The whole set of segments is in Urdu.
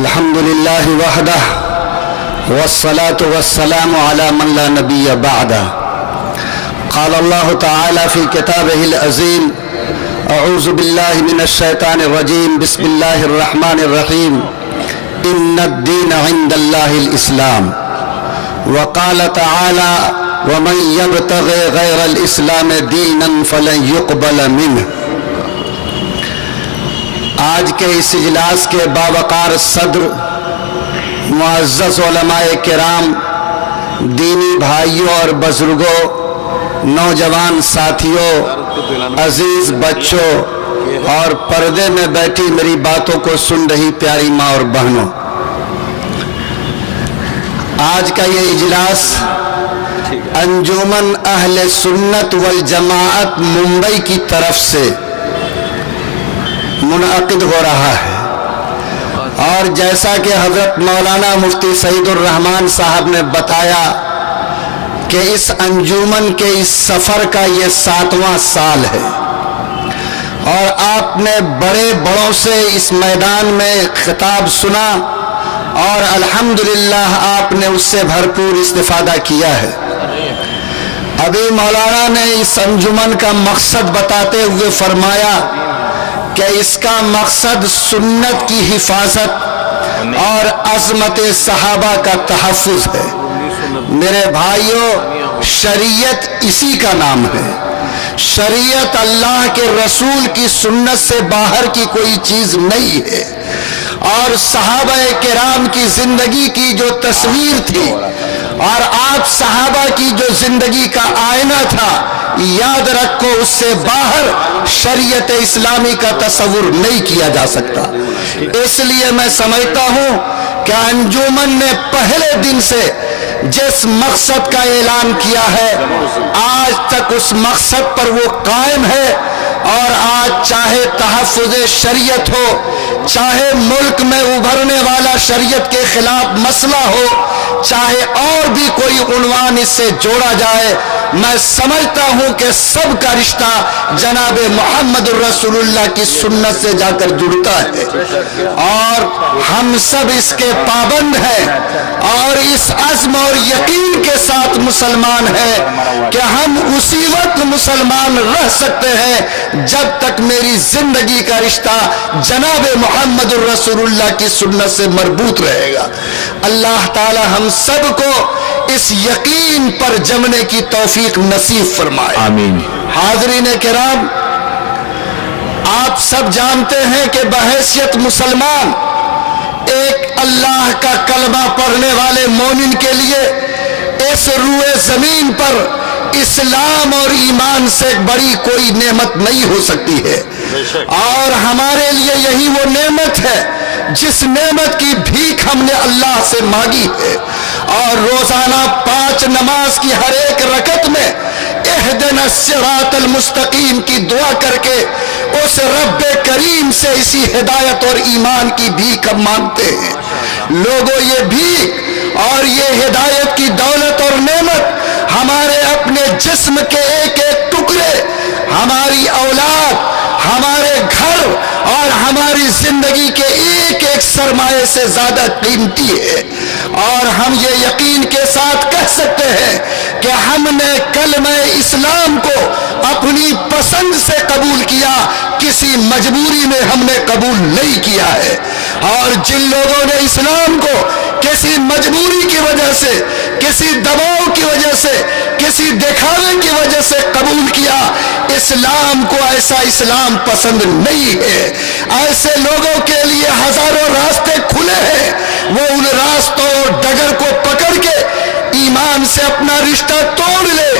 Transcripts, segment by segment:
الحمد لله وحده والصلاة والسلام على من لا نبي بعده. قال الله تعالى في كتابه العظيم: أعوذ بالله من الشيطان الرجيم، بسم الله الرحمن الرحيم، إن الدين عند الله الإسلام. وقال تعالى: ومن يبتغي غير الإسلام دينا فلن يقبل منه. آج کے اس اجلاس کے باوقار صدر، معزز علماء کرام، دینی بھائیوں اور بزرگوں، نوجوان ساتھیوں، عزیز بچوں اور پردے میں بیٹھی میری باتوں کو سن رہی پیاری ماں اور بہنوں، آج کا یہ اجلاس انجمن اہل سنت والجماعت ممبئی کی طرف سے منعقد ہو رہا ہے، اور جیسا کہ حضرت مولانا مفتی سعید الرحمان صاحب نے بتایا کہ اس انجمن کے اس سفر کا یہ 7واں سال ہے، اور آپ نے بڑے بڑوں سے اس میدان میں خطاب سنا اور الحمدللہ آپ نے اس سے بھرپور استفادہ کیا ہے۔ ابھی مولانا نے اس انجمن کا مقصد بتاتے ہوئے فرمایا کہ اس کا مقصد سنت کی حفاظت اور عظمت صحابہ کا تحفظ ہے۔ میرے بھائیوں، شریعت اسی کا نام ہے۔ شریعت اللہ کے رسول کی سنت سے باہر کی کوئی چیز نہیں ہے، اور صحابہ کرام کی زندگی کی جو تصویر تھی اور آپ صحابہ کی جو زندگی کا آئینہ تھا، یاد رکھو اس سے باہر شریعت اسلامی کا تصور نہیں کیا جا سکتا۔ اس لیے میں سمجھتا ہوں کہ انجمن نے پہلے دن سے جس مقصد کا اعلان کیا ہے، آج تک اس مقصد پر وہ قائم ہے، اور آج چاہے تحفظ شریعت ہو، چاہے ملک میں ابھرنے والا شریعت کے خلاف مسئلہ ہو، چاہے اور بھی کوئی عنوان اس سے جوڑا جائے، میں سمجھتا ہوں کہ سب کا رشتہ جناب محمد الرسول اللہ کی سنت سے جا کر جڑتا ہے، اور ہم سب اس کے پابند ہیں، اور اس عزم اور یقین کے ساتھ مسلمان ہیں کہ ہم اسی وقت مسلمان رہ سکتے ہیں جب تک میری زندگی کا رشتہ جناب محمد الرسول اللہ کی سنت سے مربوط رہے گا۔ اللہ تعالی ہم سب کو اس یقین پر جمنے کی توفیق نصیب فرمائے، آمین۔ حاضرین کرام، آپ سب جانتے ہیں کہ بحیثیت مسلمان ایک اللہ کا کلمہ پڑھنے والے مومن کے لیے اس روئے زمین پر اسلام اور ایمان سے بڑی کوئی نعمت نہیں ہو سکتی ہے، اور ہمارے لیے یہی وہ نعمت ہے جس نعمت کی بھیک ہم نے اللہ سے مانگی ہے، اور روزانہ 5 نماز کی ہر ایک رکعت میں اہدنا الصراط المستقیم کی دعا کر کے اس رب کریم سے اسی ہدایت اور ایمان کی بھیک ہم مانگتے ہیں۔ لوگوں، یہ بھیک اور یہ ہدایت کی دولت اور نعمت ہمارے اپنے جسم کے ایک ایک ٹکڑے، ہماری اولاد، ہمارے گھر اور ہماری زندگی کے ایک ایک سرمایے سے زیادہ قیمتی ہے، اور ہم یہ یقین کے ساتھ کہہ سکتے ہیں کہ ہم نے کلمہ اسلام کو اپنی پسند سے قبول کیا، کسی مجبوری میں ہم نے قبول نہیں کیا ہے۔ اور جن لوگوں نے اسلام کو کسی مجبوری کی وجہ سے، کسی دباؤ کی وجہ سے، کسی دکھاوے کی وجہ سے قبول کیا، اسلام کو ایسا اسلام پسند نہیں ہے۔ ایسے لوگوں کے لیے ہزاروں راستے کھلے ہیں، وہ ان راستوں اور ڈگر کو پکڑ کے ایمان سے اپنا رشتہ توڑ لے،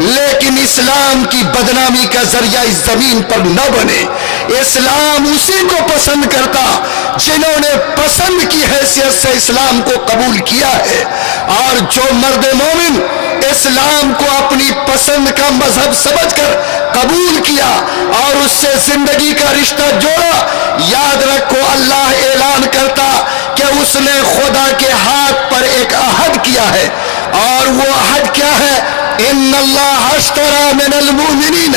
لیکن اسلام کی بدنامی کا ذریعہ اس زمین پر نہ بنے۔ اسلام اسی کو پسند کرتا جنہوں نے پسند کی حیثیت سے اسلام کو قبول کیا ہے، اور جو مرد مومن اسلام کو اپنی پسند کا مذہب سمجھ کر قبول کیا اور اس سے زندگی کا رشتہ جوڑا، یاد رکھو اللہ اعلان کرتا کہ اس نے خدا کے ہاتھ پر ایک عہد کیا ہے، اور وہ عہد کیا ہے؟ ان اللہ اشترى من المؤمنین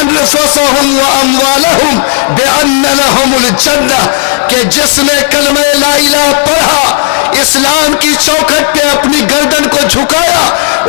أنفسهم وأموالهم بأن لهم الجنة کہ جس نے کلمہ لا الہ پڑھا، اسلام کی چوکھٹ پہ اپنی گردن کو جھکایا،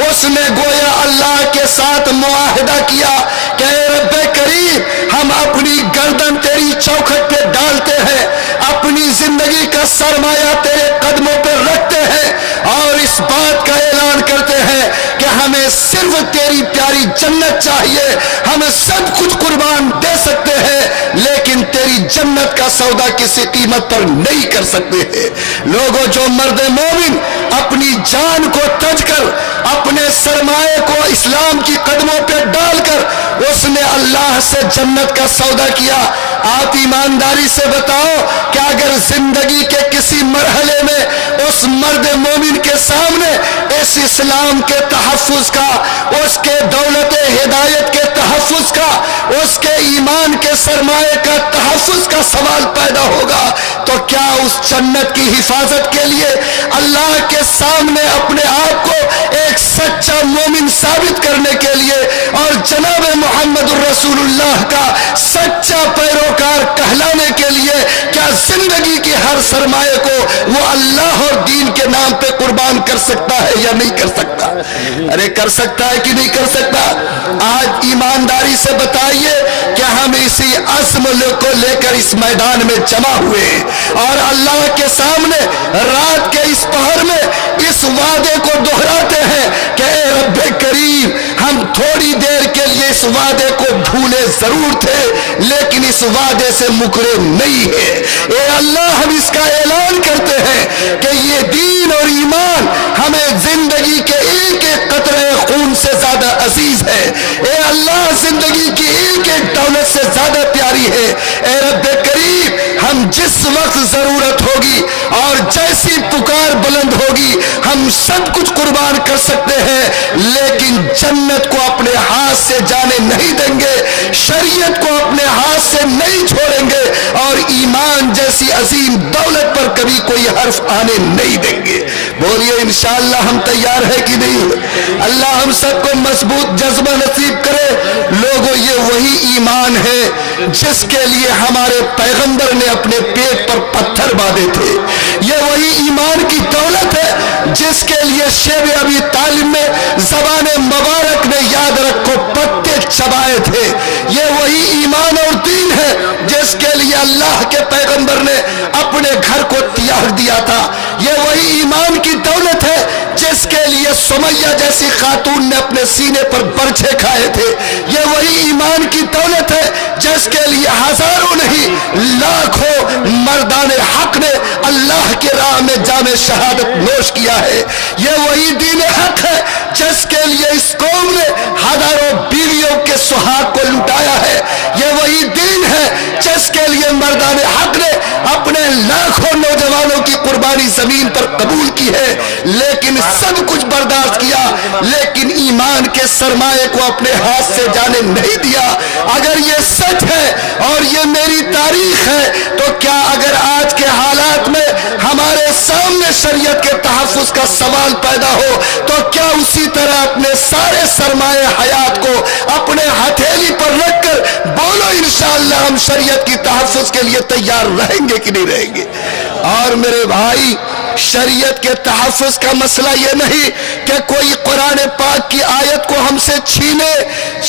اس نے گویا اللہ کے ساتھ معاہدہ کیا کہ اے رب کریم ہم اپنی گردن تیری چوکھٹ پہ ڈالتے ہیں، اپنی زندگی کا سرمایہ تیرے قدموں پہ رکھتے ہیں، اور اس بات کا اعلان کرتے ہیں کہ ہمیں صرف تیری پیاری جنت چاہیے، ہم سب کچھ قربان دے سکتے ہیں لیکن تیری جنت کا سودا کسی قیمت پر نہیں کر سکتے ہیں۔ لوگوں، جو مرد مومن اپنی جان کو تج کر، اپنے سرمایہ کو اسلام کی قدموں پہ ڈال کر اس نے اللہ سے جنت کا سودا کیا، آپ ایمانداری سے بتاؤ کہ اگر زندگی کے کسی مرحلے میں اس مرد مومن کے سامنے اس اسلام کے تحفظ کا، اس کے دولت ہدایت کے تحفظ کا، اس کے ایمان کے سرمایہ کا تحفظ کا سوال پیدا ہوگا تو کیا اس جنت کی حفاظت کے لیے اللہ کے سامنے اپنے آپ کو ایک سچا مومن ثابت کرنے کے لیے اور جناب محمد الرسول اللہ کا سچا پیروکار کہلانے کے لیے کیا زندگی کی ہر سرمایہ کو وہ اللہ اور دین کے نام پہ قربان کر سکتا ہے یا نہیں کر سکتا؟ ارے کر سکتا ہے کہ نہیں کر سکتا؟ آج ایمانداری سے بتائیے کہ ہم اسی عزم کو لے کر اس میدان میں جمع ہوئے اور اللہ کے سامنے رات کے اس پہر میں اس وعدے کو دہراتے ہیں کہ اے رب کریم ہم تھوڑی دیر کے لیے اس وعدے کو بھولے ضرور تھے لیکن اس وعدے سے مکرے نہیں ہیں۔ اے اللہ ہم اس کا اعلان کرتے ہیں کہ یہ دین اور ایمان ہمیں زندگی کے ایک ایک قطرے خون سے زیادہ عزیز ہے۔ اے اللہ زندگی کی ایک ایک دولت سے زیادہ پیاری ہے۔ اے رب کریم ہم جس وقت ضرورت ہوگی اور جیسی پکار بلند ہوگی ہم سب کچھ قربان کر سکتے ہیں لیکن جنت کو اپنے ہاتھ سے جانے نہیں دیں گے، شریعت کو اپنے ہاتھ سے نہیں چھوڑیں گے اور ایمان جیسی عظیم دولت پر کبھی کوئی حرف آنے نہیں دیں گے۔ بولیے انشاءاللہ ہم تیار ہے کہ نہیں؟ اللہ ہم سب کو مضبوط جذبہ نصیب کرے۔ لوگوں، یہ وہی ایمان ہے جس کے لیے ہمارے پیغمبر نے اپنے پیٹ پر پتھر باندھے تھے، یہ وہی ایمان کی دولت ہے جس کے لیے شیب ابی طالب میں زبان مبارک نے یاد رکھو پتے چبائے تھے، یہ وہی ایمان اور دین ہے جس کے لیے اللہ کے پیغمبر نے اپنے گھر کو تیاگ دیا تھا، یہ وہی ایمان کی دولت ہے جس کے لیے سمیہ جیسی خاتون نے اپنے سینے پر برچھے کھائے تھے، یہ وہی ایمان کی دولت ہے جس کے لیے ہزاروں نہیں لاکھوں مردان حق نے اللہ کے راہ میں جام شہادت نوش کیا ہے، یہ وہی دین حق ہے جس کے لیے اس قوم نے ہزاروں بیویوں کے سہاگ کو لٹایا ہے، یہ وہی دین ہے جس کے لیے مردان حق نے اپنے لاکھوں نوجوانوں کی قربانی زمین پر قبول کی ہے لیکن سب کچھ برداشت کیا لیکن ایمان کے سرمایہ کو اپنے ہاتھ سے جانے نہیں دیا۔ اگر یہ سچ ہے اور یہ میری تاریخ ہے تو کیا اگر آج کے حالات میں ہمارے سامنے شریعت کے تحفظ کا سوال پیدا ہو تو کیا اسی طرح اپنے سارے سرمایہ حیات کو اپنے ہتھیلی پر رکھ کر بولو انشاءاللہ ہم شریعت کی تحفظ کے لیے تیار رہیں گے کہ نہیں رہیں گے؟ اور میرے بھائی، شریعت کے تحفظ کا مسئلہ یہ نہیں کہ کوئی قرآن پاک کی آیت کو ہم سے چھینے،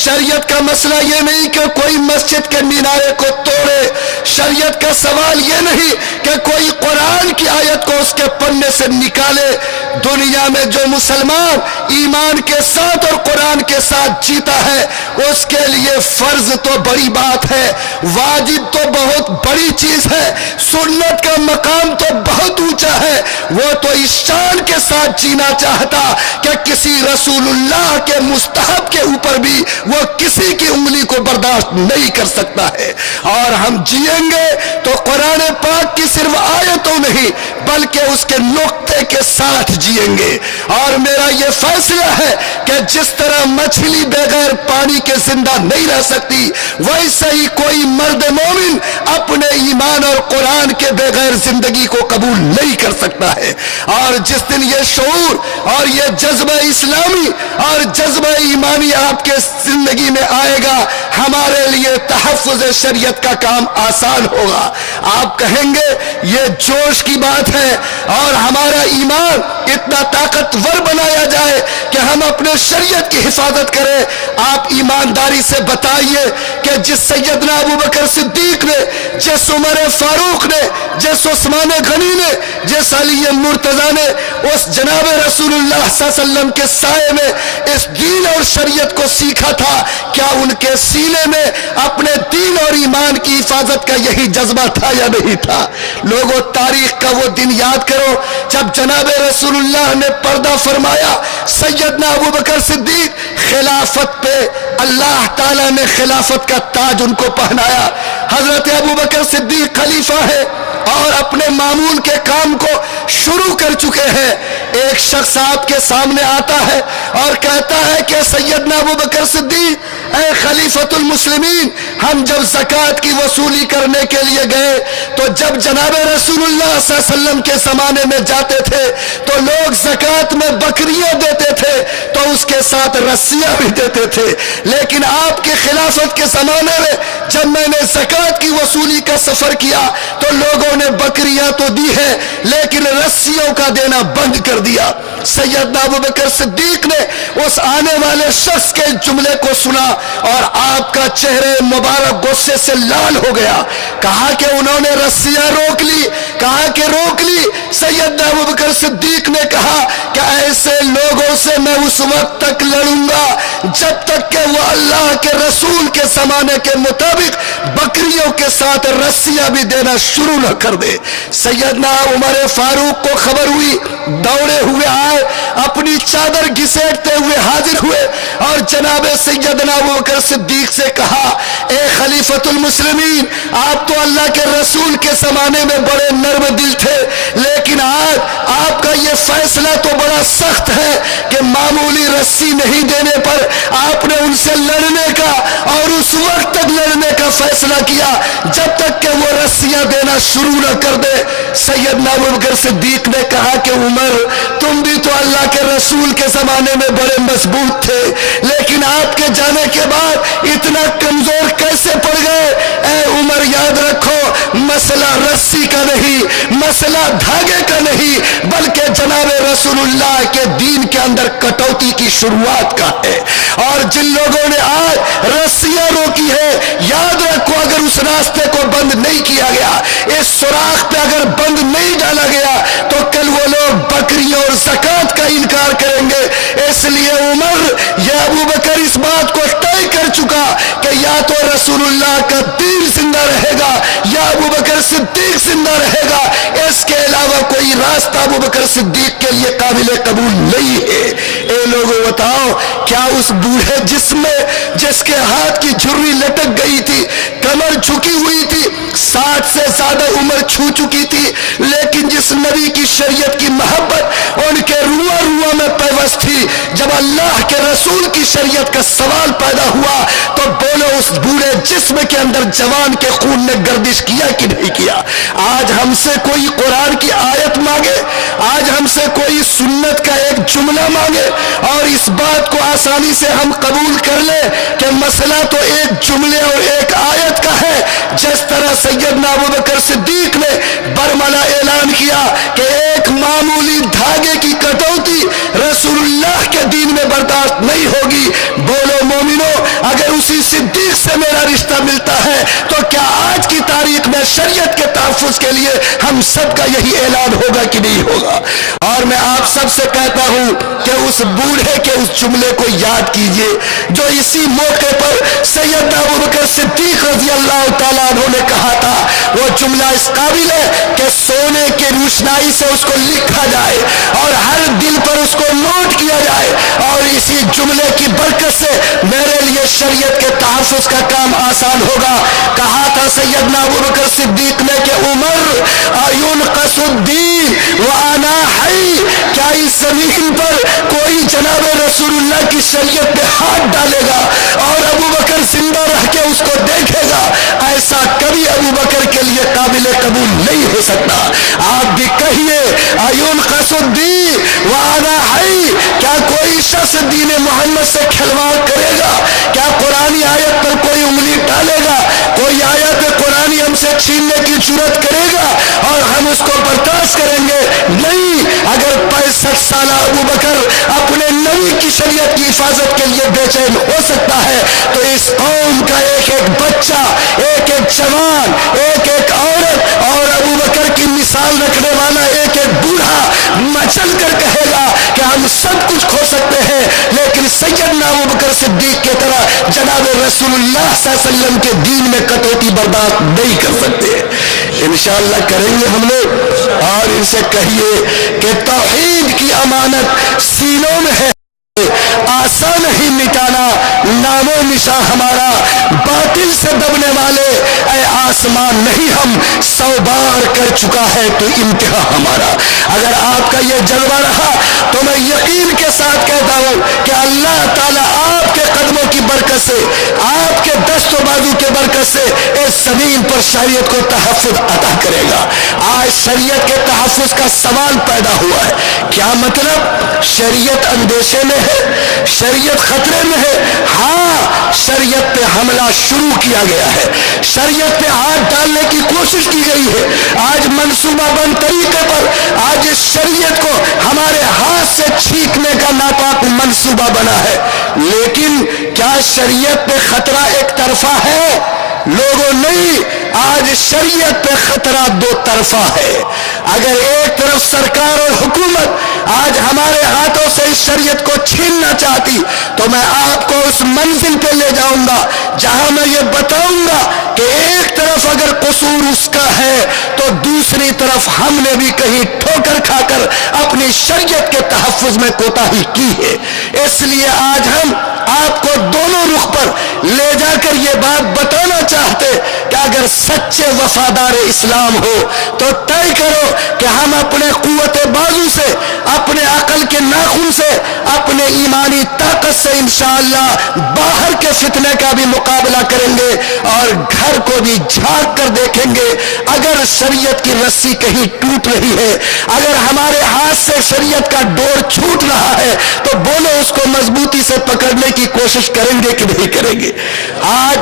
شریعت کا مسئلہ یہ نہیں کہ کوئی مسجد کے مینارے کو توڑے، شریعت کا سوال یہ نہیں کہ کوئی قرآن کی آیت کو اس کے پڑھنے سے نکالے۔ دنیا میں جو مسلمان ایمان کے ساتھ اور قرآن کے ساتھ جیتا ہے اس کے لیے فرض تو بڑی بات ہے، واجب تو بہت بڑی چیز ہے، سنت کا مقام تو بہت اونچا ہے، وہ تو اس شان کے ساتھ جینا چاہتا کہ کسی رسول اللہ کے مستحب کے اوپر بھی وہ کسی کی انگلی کو برداشت نہیں کر سکتا ہے، اور ہم جیئیں گے تو قرآن پاک کی صرف آیت باتوں نہیں بلکہ اس کے نقطے کے ساتھ جئیں گے۔ اور میرا یہ فیصلہ ہے کہ جس طرح مچھلی بغیر پانی کے زندہ نہیں رہ سکتی، ویسے ہی کوئی مرد مومن اپنے ایمان اور قرآن کے بغیر زندگی کو قبول نہیں کر سکتا ہے۔ اور جس دن یہ شعور اور یہ جذبہ اسلامی اور جذبہ ایمانی آپ کے زندگی میں آئے گا، ہمارے لیے تحفظ شریعت کا کام آسان ہوگا۔ آپ کہیں گے یہ جوش کی بات ہے اور ہمارا ایمان اتنا طاقتور بنایا جائے کہ ہم اپنے شریعت کی حفاظت کریں۔ آپ ایمانداری سے بتائیے کہ جس سیدنا ابوبکر صدیق نے، جس عمر فاروق نے، جس عثمان غنی نے، جس علی مرتضیٰ نے اس جناب رسول اللہ صلی اللہ علیہ وسلم کے سائے میں اس دین اور شریعت کو سیکھا تھا، کیا ان کے سینے میں اپنے دین اور ایمان کی حفاظت کا یہی جذبہ تھا یا نہیں تھا؟ لوگوں، تاریخ کا وہ دن یاد کرو جب جناب رسول اللہ نے پردہ فرمایا۔ سیدنا ابوبکر صدیق خلافت پہ اللہ تعالیٰ نے خلافت کا تاج ان کو پہنایا۔ حضرت ابوبکر صدیق خلیفہ ہے اور اپنے معمول کے کام کو شروع کر چکے ہیں۔ ایک شخص آپ کے سامنے آتا ہے اور کہتا ہے کہ سیدنا ابوبکر صدیق، اے خلیفۃ المسلمین، ہم جب زکوٰۃ کی وصولی کرنے کے لیے گئے تو جب جناب رسول اللہ صلی اللہ علیہ وسلم کے زمانے میں جاتے تھے تو لوگ زکوٰۃ میں بکریاں دیتے تھے تو اس کے ساتھ رسیاں بھی دیتے تھے، لیکن آپ کی خلافت کے زمانے میں جب میں نے زکوٰۃ کی وصولی کا سفر کیا تو لوگوں نے بکریاں تو دی ہے لیکن رسیوں کا دینا بند کر دیا۔ سیدنا ابوبکر صدیق نے اس آنے والے شخص کے جملے کو سنا اور آپ کا چہرے مبارک غصے سے لال ہو گیا۔ کہا کہ انہوں نے رسیاں روک لی، کہا کہ روک لی۔ سیدنا ابوبکر صدیق نے کہا کہ ایسے لوگوں سے میں اس وقت تک لڑوں گا جب تک کہ وہ اللہ کے رسول کے زمانے کے مطابق بکریوں کے ساتھ رسیاں بھی دینا شروع نہ کر دے۔ سیدنا عمر فاروق کو خبر ہوئی، دوڑے ہوئے آئے، اپنی چادر گھسیٹتے ہوئے حاضر ہوئے اور جناب سیدنا ابوبکر صدیق سے کہا، اے خلیفۃ المسلمین، آپ تو اللہ کے رسول کے زمانے میں بڑے نرم دل تھے، لیکن آج آپ کا یہ فیصلہ تو بڑا سخت ہے کہ معمولی رسی نہیں دینے پر آپ نے ان سے لڑنے کا اور اس وقت تک لڑنے کا فیصلہ کیا جب تک کہ وہ رسیاں دینا شروع نہ کر دے۔ سیدنا ابوبکر صدیق نے کہا کہ عمر، تم بھی تو اللہ کے رسول کے زمانے میں بڑے مضبوط تھے، لیکن آپ کے جانے کے بعد اتنا کمزور کیسے پڑ گئے؟ اے عمر، یاد رکھو مسئلہ رسی کا نہیں، مسئلہ دھاگے کا نہیں، بلکہ جناب رسول اللہ کے دین کے اندر کٹوتی کی شروعات کا ہے۔ اور جن لوگوں نے آج رسیاں روکی ہے، یاد رکھو اگر اس راستے کو بند نہیں کیا گیا، اس سوراخ پہ اگر بند نہیں ڈالا گیا تو کل وہ لوگ بکریوں اور زکوٰۃ کا انکار کریں گے۔ اس لیے عمر، یہ ابوبکر اس بات کو طے کر چکا کہ یا تو رسول اللہ کا دین زندہ رہے گا یا ابوبکر صدیق زندہ رہے گا، اس کے علاوہ کوئی راستہ ابوبکر صدیق کے لیے قابل قبول نہیں ہے۔ اے لوگوں، بتاؤ، کیا اس بوڑھے جسم میں جس کے ہاتھ کی جھرری لٹک گئی تھی، کمر جھکی ہوئی تھی، 60 سے زیادہ عمر چھو چکی تھی، لیکن جس نبی کی شریعت کی محبت ان کے رواں رواں میں پیوست تھی، جب اللہ کے رسول کی شریعت کا سوال پیدا ہوا تو بولو اس بوڑھے جسم کے اندر جوان کے خون نے گردش کیا کہ نہیں کیا؟ آج ہم سے کوئی قرآن کی آیت مانگے، آج ہم سے کوئی سنت کا ایک جملہ مانگے اور اس بات کو آسانی سے ہم قبول کر لیں کہ مسئلہ تو ایک جملے اور ایک آیت کا ہے، جس طرح سیدنا ابوبکر صدیق نے برملا اعلان کیا کہ ایک معمولی دھاگے کی کٹوتی رسول اللہ کے دین میں برداشت نہیں ہوگی۔ بولو مومنو، اگر اسی صدیق سے میرا رشتہ ملتا ہے تو کیا آج کی تاریخ میں شریعت کے تحفظ کے لیے ہم سب کا یہی اعلان ہوگا کہ نہیں ہوگا؟ اور میں آپ سب سے کہتا ہوں کہ اس بوڑھے کے اس جملے کو یاد کیجئے جو اسی موقع پر سیدنا ابوبکر صدیق رضی اللہ تعالیٰ عنہ نے کہا تھا۔ وہ جملہ اس قابل ہے کہ سونے کی روشنائی سے اس کو لکھا جائے اور ہر دل پر اس کو نوٹ کیا جائے اور اسی جملے کی برکت سے میرے لیے شریعت کے تحفظ کا کام آسان ہوگا. کہا تھا سیدنا ابوبکر صدیق نے کہ عمر اینقص الدین وانا حی، کیا اس زمین پر کوئی جناب رسول اللہ کی شریعت پہ ہاتھ ڈالے گا اور ابوبکر زندہ رہ کے اس کو دیکھے گا؟ ایسا کبھی ابوبکر کے لیے قابل قبول نہیں ہو سکتا. آپ بھی کہیے اینقص الدین وانا حی، کیا کوئی شخص دین محمد سے کھلواڑ کرے گا؟ کیا قرآنی آیت پر کوئی انگلی ڈالے گا؟ کوئی آیت قرآنی ہم سے چھیننے کی جرات کرے گا اور ہم اس کو برداشت کریں گے؟ نہیں. اگر 65 سالہ ابوبکر اپنے نبی کی شریعت کی حفاظت کے لیے بے چین ہو سکتا ہے تو اس قوم کا ایک ایک بچہ، ایک ایک جوان، ایک ایک عورت اور ابوبکر کی مثال رکھنے والا ایک ایک بوڑھا مچل کر کہے گا کہ ہم سب کچھ کھو سکتے ہیں لیکن سیدنا ابوبکر صدیق کی طرح جناب رسول اللہ صلی اللہ علیہ وسلم کے دین میں کٹوتی برداشت نہیں کر سکتے. انشاءاللہ کریں گے ہم لوگ. اور ان سے کہیے کہ توحید کی امانت سینوں میں ہے، آسان ہی مٹانا نام و نشاں ہمارا. باطل سے دبنے والے اے آسمان نہیں ہم 100 بار کر چکا ہے تو انتہا ہمارا. اگر آپ کا یہ جلوہ رہا تو میں یقین کے ساتھ کہتا ہوں کہ اللہ تعالیٰ آپ کے قدموں کی برکت سے، آپ کے دست و بازو کے برکت سے اس زمین پر شریعت کو تحفظ عطا کرے گا. آج شریعت کے تحفظ کا سوال پیدا ہوا ہے. کیا مطلب؟ شریعت اندیشے میں ہے، شریعت خطرے میں ہے؟ ہاں، شریعت پہ حملہ شروع کیا گیا ہے، شریعت پہ ہاتھ ڈالنے کی کوشش کی گئی ہے. آج منصوبہ بند طریقے پر آج اس شریعت کو ہمارے ہاتھ سے چھینکنے کا ناپاک منصوبہ بنا ہے. لیکن کیا شریعت پہ خطرہ ایک طرفہ ہے؟ لوگوں نہیں، آج شریعت پہ خطرہ دو طرفہ ہے. اگر ایک طرف سرکار اور حکومت آج ہمارے ہاتھوں سے اس شریعت کو چھیننا چاہتی تو میں آپ کو اس منزل پہ لے جاؤں گا جہاں میں یہ بتاؤں گا کہ ایک طرف اگر قصور اس کا ہے تو دوسری طرف ہم نے بھی کہیں ٹھوکر کھا کر اپنی شریعت کے تحفظ میں کوتاہی کی ہے. اس لیے آج ہم آپ کو دونوں رخ پر لے جا کر یہ بات بتانا چاہتے کہ اگر سچے وفادار اسلام ہو تو طے کرو کہ ہم اپنے قوت بازو سے، اپنے عقل کے ناخن سے، اپنے ایمانی طاقت سے انشاءاللہ باہر کے فتنے کا بھی مقابلہ کریں گے اور گھر کو بھی جھانک کر دیکھیں گے. اگر شریعت کی رسی کہیں ٹوٹ رہی ہے، اگر ہمارے ہاتھ سے شریعت کا ڈور چھوٹ رہا ہے تو بولو اس کو مضبوطی سے پکڑنے کی کوشش کریں گے کہ نہیں کریں گے؟ آج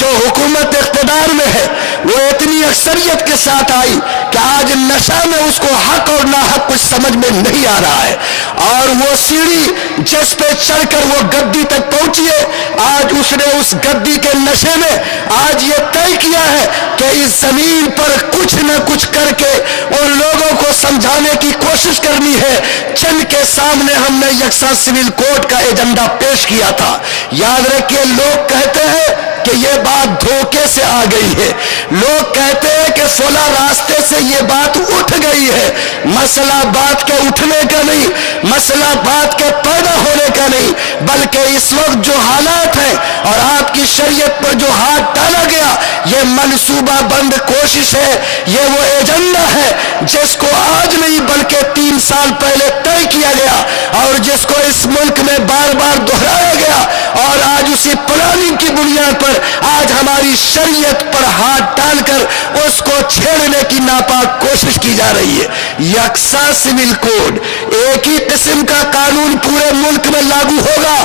جو حکومت اقتدار میں ہے وہ اتنی اکثریت کے ساتھ آئی کہ آج نشہ میں اس کو حق اور ناحق کچھ سمجھ میں نہیں آ رہا ہے اور وہ سیڑھی جس پہ چڑھ کر وہ گدی تک پہنچی ہے، آج اس نے اس گدی کے نشے میں آج یہ طے کیا ہے کہ اس زمین پر کچھ نہ کچھ کر کے ان لوگوں کو سمجھانے کی کوشش کرنی ہے. چند کے سامنے ہم نے یکساں سول کوڈ کا ایجنڈا پیش کیا تھا. یاد رکھیے، لوگ کہتے ہیں کہ یہ بات دھوکے سے آ گئی ہے، لوگ کہتے ہیں کہ فلاں راستے سے یہ بات اٹھ گئی ہے. مسئلہ بات کے اٹھنے کا نہیں، مسئلہ بات کے پیدا ہونے کا نہیں، بلکہ اس وقت جو حالات ہیں اور آپ کی شریعت پر جو ہاتھ ڈالا گیا یہ منصوبہ بند کوشش ہے. یہ وہ ایجنڈا ہے جس کو آج نہیں بلکہ 3 سال پہلے طے کیا گیا اور جس کو اس ملک میں بار بار دہرایا گیا اور آج اسی پلاننگ کی بنیاد پر آج ہماری شریعت پر ہاتھ ڈال کر اس کو چھیڑنے کی ناپاک کوشش کی جا رہی ہے. یکساں سول کوڈ، ایک ہی قسم کا قانون پورے ملک میں لاگو ہوگا،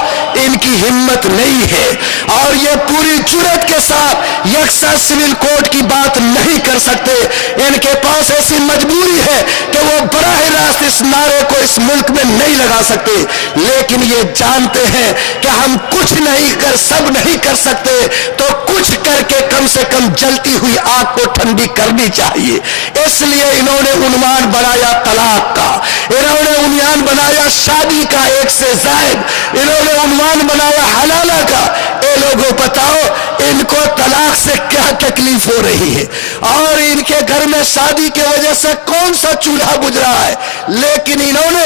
ان کی ہمت نہیں ہے اور یہ پوری جرات کے ساتھ یکساں سول کوڈ کی بات نہیں کر سکتے. ان کے پاس ایسی مجبوری ہے کہ وہ براہ راست اس نعرے کو اس ملک میں نہیں لگا سکتے، لیکن یہ جانتے ہیں کہ ہم کچھ نہیں کر سب نہیں کر سکتے تو کچھ کر کے کم سے کم جلتی ہوئی آگ کو ٹھنڈی کرنی چاہیے. اس لیے انہوں نے عنوان بنایا طلاق کا، انہوں نے عنوان بنایا شادی کا ایک سے زائد، انہوں نے عنوان بنایا حلالہ کا. اے لوگوں بتاؤ ان کو طلاق سے کیا تکلیف ہو رہی ہے اور ان کے گھر میں شادی کی وجہ سے کون سا چولہا بجھ رہا ہے؟ لیکن انہوں نے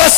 10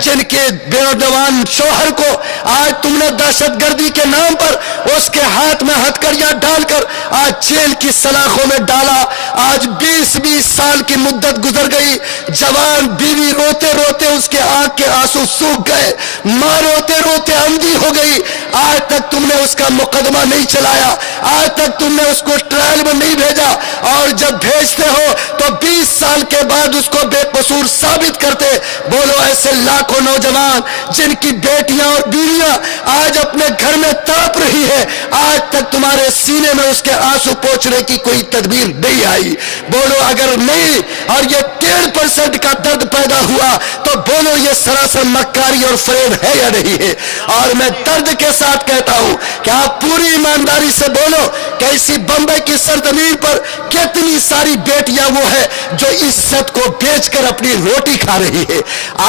جن کے بےنوجوان شوہر کو آج تم نے دہشت گردی کے نام پر اس کے ہاتھ میں ہتھکڑیاں ڈال کر آج جیل کی سلاخوں میں ڈالا. آج 20 سال کی مدت گزر گئی. جوان بیوی روتے روتے اس کے آنکھ کے آنسو سوکھ گئے. ماں روتے روتے اندھی ہو گئی. آج تک تم نے اس کا مقدمہ نہیں چلایا. آج تک تم نے اس کو ٹرائل میں نہیں بھیجا. اور جب بھیجتے ہو تو 20 سال کے بعد اس کو بے قصور ثابت کرتے. بولو ایسے لاکھوں نوجوان جن کی بیٹیاں اور بیویاں آج اپنے گھر میں تڑپ رہی ہے, آج تک تمہارے سینے میں اس کے آنسو پوچھنے کی کوئی تدبیر نہیں آئی. بولو اگر نہیں اور یہ 1.5% کا درد پیدا ہوا تو بولو یہ سراسر مکاری اور فریب ہے یا نہیں ہے. اور میں درد کے ساتھ کہتا ہوں کہ آپ پوری ایمانداری سے بولو کہ اسی بمبئی کی سرزمین پر کتنی ساری بیٹیاں وہ ہے جو عزت کو بیچ کر اپنی روٹی کھا رہی ہے.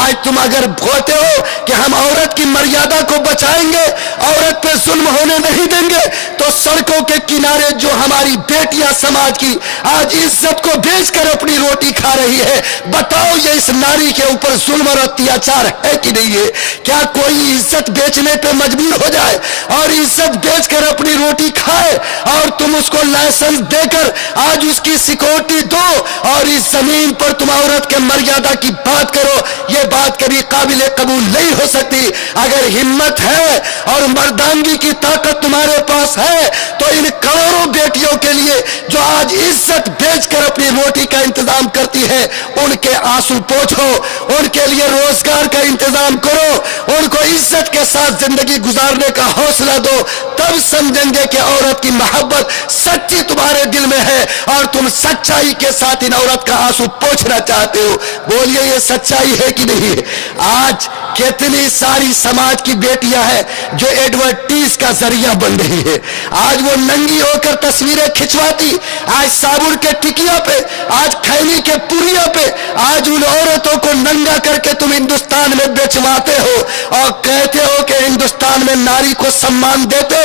آج تم اگر بولتے ہو کہ ہم عورت کی مریادہ کو بچائیں گے, عورت پہ ظلم ہونے نہیں دیں گے, تو سڑکوں کے کنارے جو ہماری بیٹیاں سماج کی آج عزت کو بیچ کر اپنی روٹی کھا رہی ہے, بتاؤ یہ اس ناری کے اوپر ظلم اور اتیاچار ہے کہ نہیں ہے؟ کیا کوئی عزت بیچنے پہ مجبور ہو جائے اور عزت بیچ کر اپنی روٹی کھائے اور تم اس کو لائسنس دے کر آج اس کی سیکورٹی دو اور اس زمین پر تم عورت کے مریادہ کی بات کرو؟ یہ بات کبھی قابل قبول نہیں ہو سکتی. اگر ہمت ہے اور مردانگی کی طاقت تمہارے پاس ہے تو ان کروڑوں بیٹیوں کے لیے جو آج عزت بیچ کر اپنی روٹی کا انتظام کرتی ہے ان کے آنسو پوچھو, ان کے لیے روزگار کا انتظام کرو, ان کو عزت کے ساتھ زندگی گزارنے کا حوصلہ دو. تب سمجھیں گے کہ عورت کی محبت سچی تمہارے دل میں ہے اور تم سچائی کے ساتھ ان عورت کا آنسو پوچھنا چاہتے ہو. بولیے یہ سچائی ہے کہ نہیں ہے؟ آج کتنی ساری سماج کی بیٹیاں ہیں جو ایڈورٹیز کا ذریعہ بن رہی ہے. آج وہ ننگی ہو کر تصویریں کھچواتی, آج صابن کے ٹکیا پہ, آج کھیلی کے پوریا پہ, آج ان عورتوں کو ننگا کر کے تم ہندوستان میں بیچواتے ہو اور کہتے ہو کہ ہندوستان میں ناری کو سمان دیتے.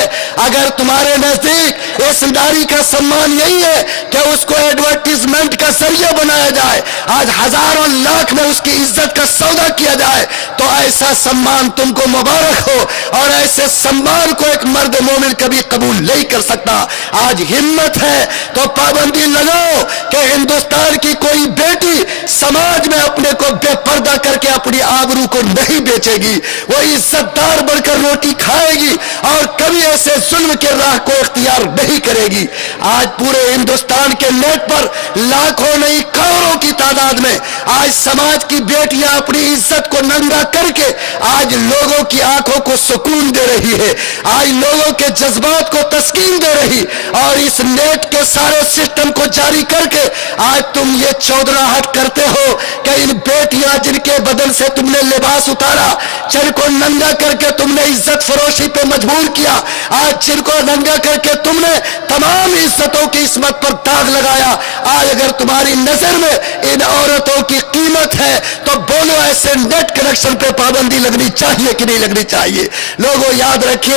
اگر تمہارے نزدیک اس ناری کا سمان یہی ہے کہ اس کو ایڈورٹیزمنٹ کا ذریعہ بنایا جائے, آج ہزاروں لاکھ میں اس کی عزت کا سودا کیا جائے, تو ایسا سمان تم کو مبارک ہو. اور ایسے سمان کو ایک مرد مومن کبھی قبول نہیں کر سکتا. آج ہمت ہے تو پابندی لگاؤ کہ ہندوستان کی کوئی بیٹی سماج میں اپنے کو بے پردہ کر کے اپنی آبرو کو نہیں بیچے گی. وہ عزت دار بن کر روٹی کھائے گی اور کبھی ایسے ظلم کے راہ کو اختیار نہیں کرے گی. آج پورے ہندوستان کے نیٹ پر لاکھوں نہیں کروڑوں کی تعداد میں آج سماج کی بیٹیاں اپنی عزت کو ننگا کر کے آج لوگوں کی آنکھوں کو سکون دے رہی ہے, آج لوگوں کے جذبات کو تسکین دے رہی. اور اس نیٹ کے سارے سسٹم کو جاری کر کے آج تم یہ چودراہٹ کرتے ہو کہ ان بیٹیاں جن کے بدن سے تم نے لباس اتارا, جن کو ننگا کر کے تم نے عزت فروشی پہ مجبور کیا, آج جن کو ننگا کر کے تم نے تمام عزتوں کی عصمت پر داغ لگایا, آج اگر تمہاری نظر میں ان عورتوں کی قیمت ہے تو بولو ایسے نیٹ کنیکشن پہ پابندی لگنی چاہیے کہ نہیں لگنی چاہیے؟ لوگوں یاد رکھیے,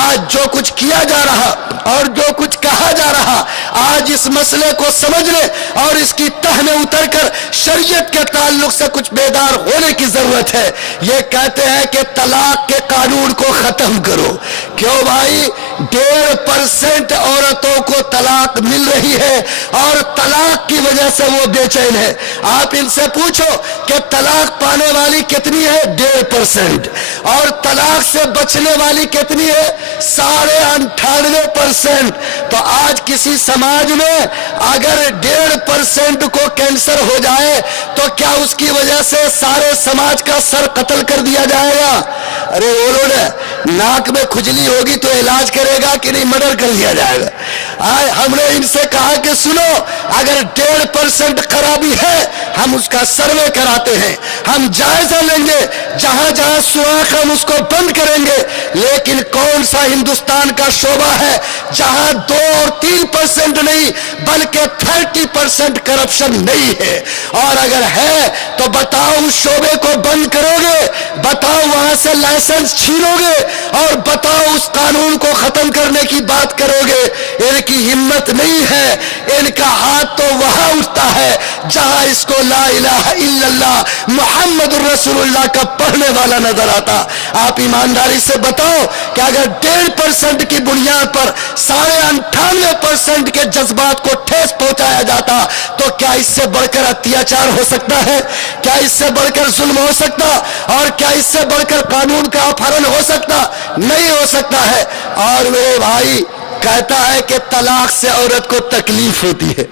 آج جو کچھ کیا جا رہا اور جو کچھ کہا جا رہا, آج اس مسئلے کو سمجھنے اور اس کی تہ میں اتر کر شریعت کے تعلق سے کچھ بیدار ہونے کی ضرورت ہے. یہ کہتے ہیں کہ طلاق کے قانون کو ختم کرو. کیوں بھائی؟ 1.5% عورتوں کو طلاق مل رہی ہے اور طلاق کی وجہ سے وہ بے چین ہے. آپ ان سے پوچھو کہ طلاق پانے والی کتنی ہے؟ 1.5%. اور طلاق سے بچنے والی کتنی ہے؟ 98.5%. تو آج کسی سماج میں اگر 1.5% کو کینسر ہو جائے تو کیا اس کی وجہ سے سارے سماج کا سر قتل کر دیا جائے گا؟ ارے بولو نا, ناک میں کھجلی ہوگی تو علاج کرے گا کہ نہیں مرڈر کر دیا جائے گا؟ ہم نے ان سے کہا کہ سنو, اگر 1.5% خرابی ہے ہم اس کا سروے کراتے ہیں, ہم جائزہ لیں گے, جہاں جہاں سوراخ ہم اس کو بند کریں گے. لیکن کون سا ہندوستان کا شعبہ ہے جہاں 2 اور 3% نہیں بلکہ 30% کرپشن نہیں ہے؟ اور اگر ہے تو بتاؤ اس شعبے کو بند کرو گے, بتاؤ وہاں سے لائسنس چھینو گے, اور بتاؤ اس قانون کو ختم کرنے کی بات کرو گے. ان کی ہمت نہیں ہے، ان کا ہاتھ تو وہاں اٹھتا ہے جہاں اس کو لا الہ الا اللہ محمد الرسول اللہ کا پڑھنے والا نظر آتا۔ آپ ایمانداری سے بتاؤ کہ اگر 1.5% کی بنیاد پر 98.5% کے جذبات کو ٹھیس پہنچایا جاتا تو کیا اس سے بڑھ کر اتیاچار ہو سکتا ہے؟ کیا اس سے بڑھ کر ظلم ہو سکتا؟ اور کیا اس سے بڑھ کر قانون کا اپہرن ہو سکتا؟ نہیں ہو سکتا ہے۔ اور میرے بھائی کہتا ہے کہ طلاق سے عورت کو تکلیف ہوتی ہے،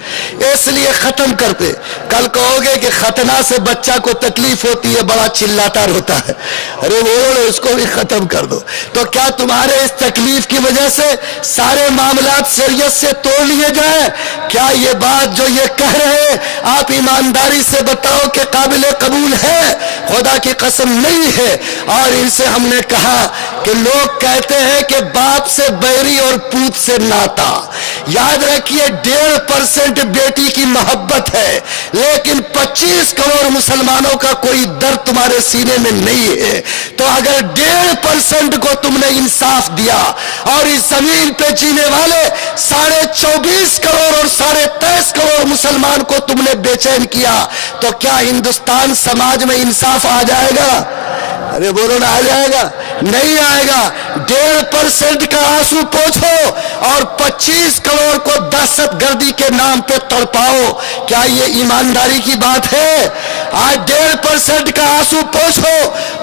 اس لیے ختم کرتے۔ کل کہو گے کہ ختنہ سے بچہ کو تکلیف ہوتی ہے، بڑا چلاتا روتا ہے، ارے بولو اس کو بھی ختم کر دو۔ تو کیا تمہارے اس تکلیف کی وجہ سے سارے معاملات شریعت سے توڑ لیے جائیں؟ کیا یہ بات جو یہ کہہ رہے ہیں آپ ایمانداری سے بتاؤ کہ قابل قبول ہے؟ خدا کی قسم نہیں ہے۔ اور ان سے ہم نے کہا کہ لوگ کہتے ہیں کہ باپ سے بیری اور پوت سے ناتا، یاد رکھیے 1.5% بیٹی کی محبت ہے، لیکن 25 کروڑ مسلمانوں کا کوئی درد تمہارے سینے میں نہیں ہے۔ تو اگر 1.5% کو تم نے انصاف دیا اور اس زمین پہ جینے والے 24.5 کروڑ اور 23.5 کروڑ مسلمان کو تم نے بے چین کیا تو کیا ہندوستان سماج میں انصاف آ جائے گا؟ ارے بولو نہ آ جائے گا؟ نہیں آئے گا۔ 1.5% کا آنسو پوچھو اور 25 کروڑ کو دہشت گردی کے نام پہ تڑپاؤ، کیا یہ ایمانداری کی بات ہے؟ آج 1.5% کا آنسو پوچھو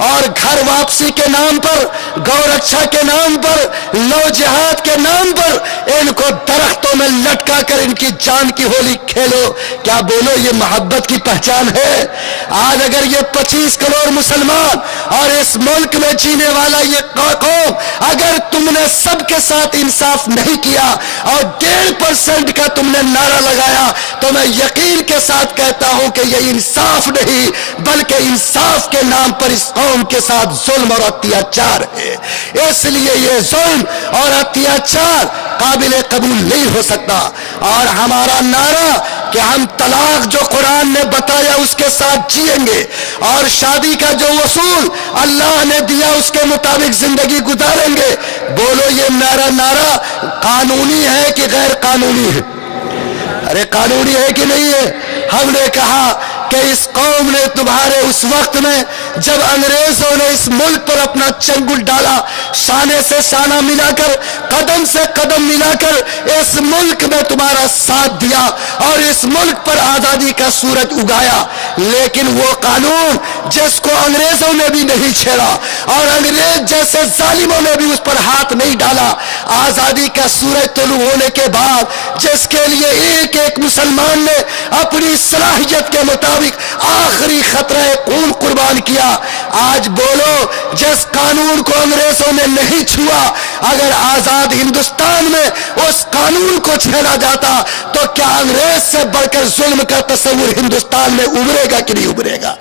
اور گھر واپسی کے نام پر، گو رکشا کے نام پر، لو جہاد کے نام پر ان کو درختوں میں لٹکا کر ان کی جان کی ہولی کھیلو، کیا بولو یہ محبت کی پہچان ہے؟ آج اگر یہ 25 کروڑ مسلمان اور اس ملک میں جینے والا یہ قوم، اگر تم نے سب کے ساتھ انصاف نہیں کیا اور 1.5% کا تم نے نعرہ لگایا تو میں یقین کے ساتھ کہتا ہوں کہ یہ انصاف نہیں بلکہ انصاف کے نام پر اس قوم کے ساتھ ظلم اور اتیاچار ہے۔ اس لیے یہ ظلم اور اتیاچار قابل قبول نہیں ہو سکتا۔ اور ہمارا نعرہ کہ ہم طلاق جو قرآن نے بتایا اس کے ساتھ جیئیں گے اور شادی کا جو اصول اللہ نے دیا اس کے مطابق زندگی گزاریں گے۔ بولو یہ نعرہ قانونی ہے کہ غیر قانونی ہے؟ ارے قانونی ہے کہ نہیں ہے؟ ہم نے کہا کہ اس قوم نے تمہارے اس وقت میں جب انگریزوں نے اس ملک پر اپنا چنگل ڈالا، شانے سے شانہ ملا کر، قدم سے قدم ملا کر اس ملک میں تمہارا ساتھ دیا اور اس ملک پر آزادی کا سورج اگایا، لیکن وہ قانون جس کو انگریزوں نے بھی نہیں چھیڑا اور انگریز جیسے ظالموں نے بھی اس پر ہاتھ نہیں ڈالا، آزادی کا سورج طلوع ہونے کے بعد جس کے لیے ایک ایک مسلمان نے اپنی صلاحیت کے مطابق آخری خطرہ خون قربان کیا، آج بولو جس قانون کو انگریزوں نے نہیں چھوا اگر آزاد ہندوستان میں اس قانون کو چھیڑا جاتا تو کیا انگریز سے بڑھ کر ظلم کا تصور ہندوستان میں ابھرے گا کہ نہیں ابھرے گا؟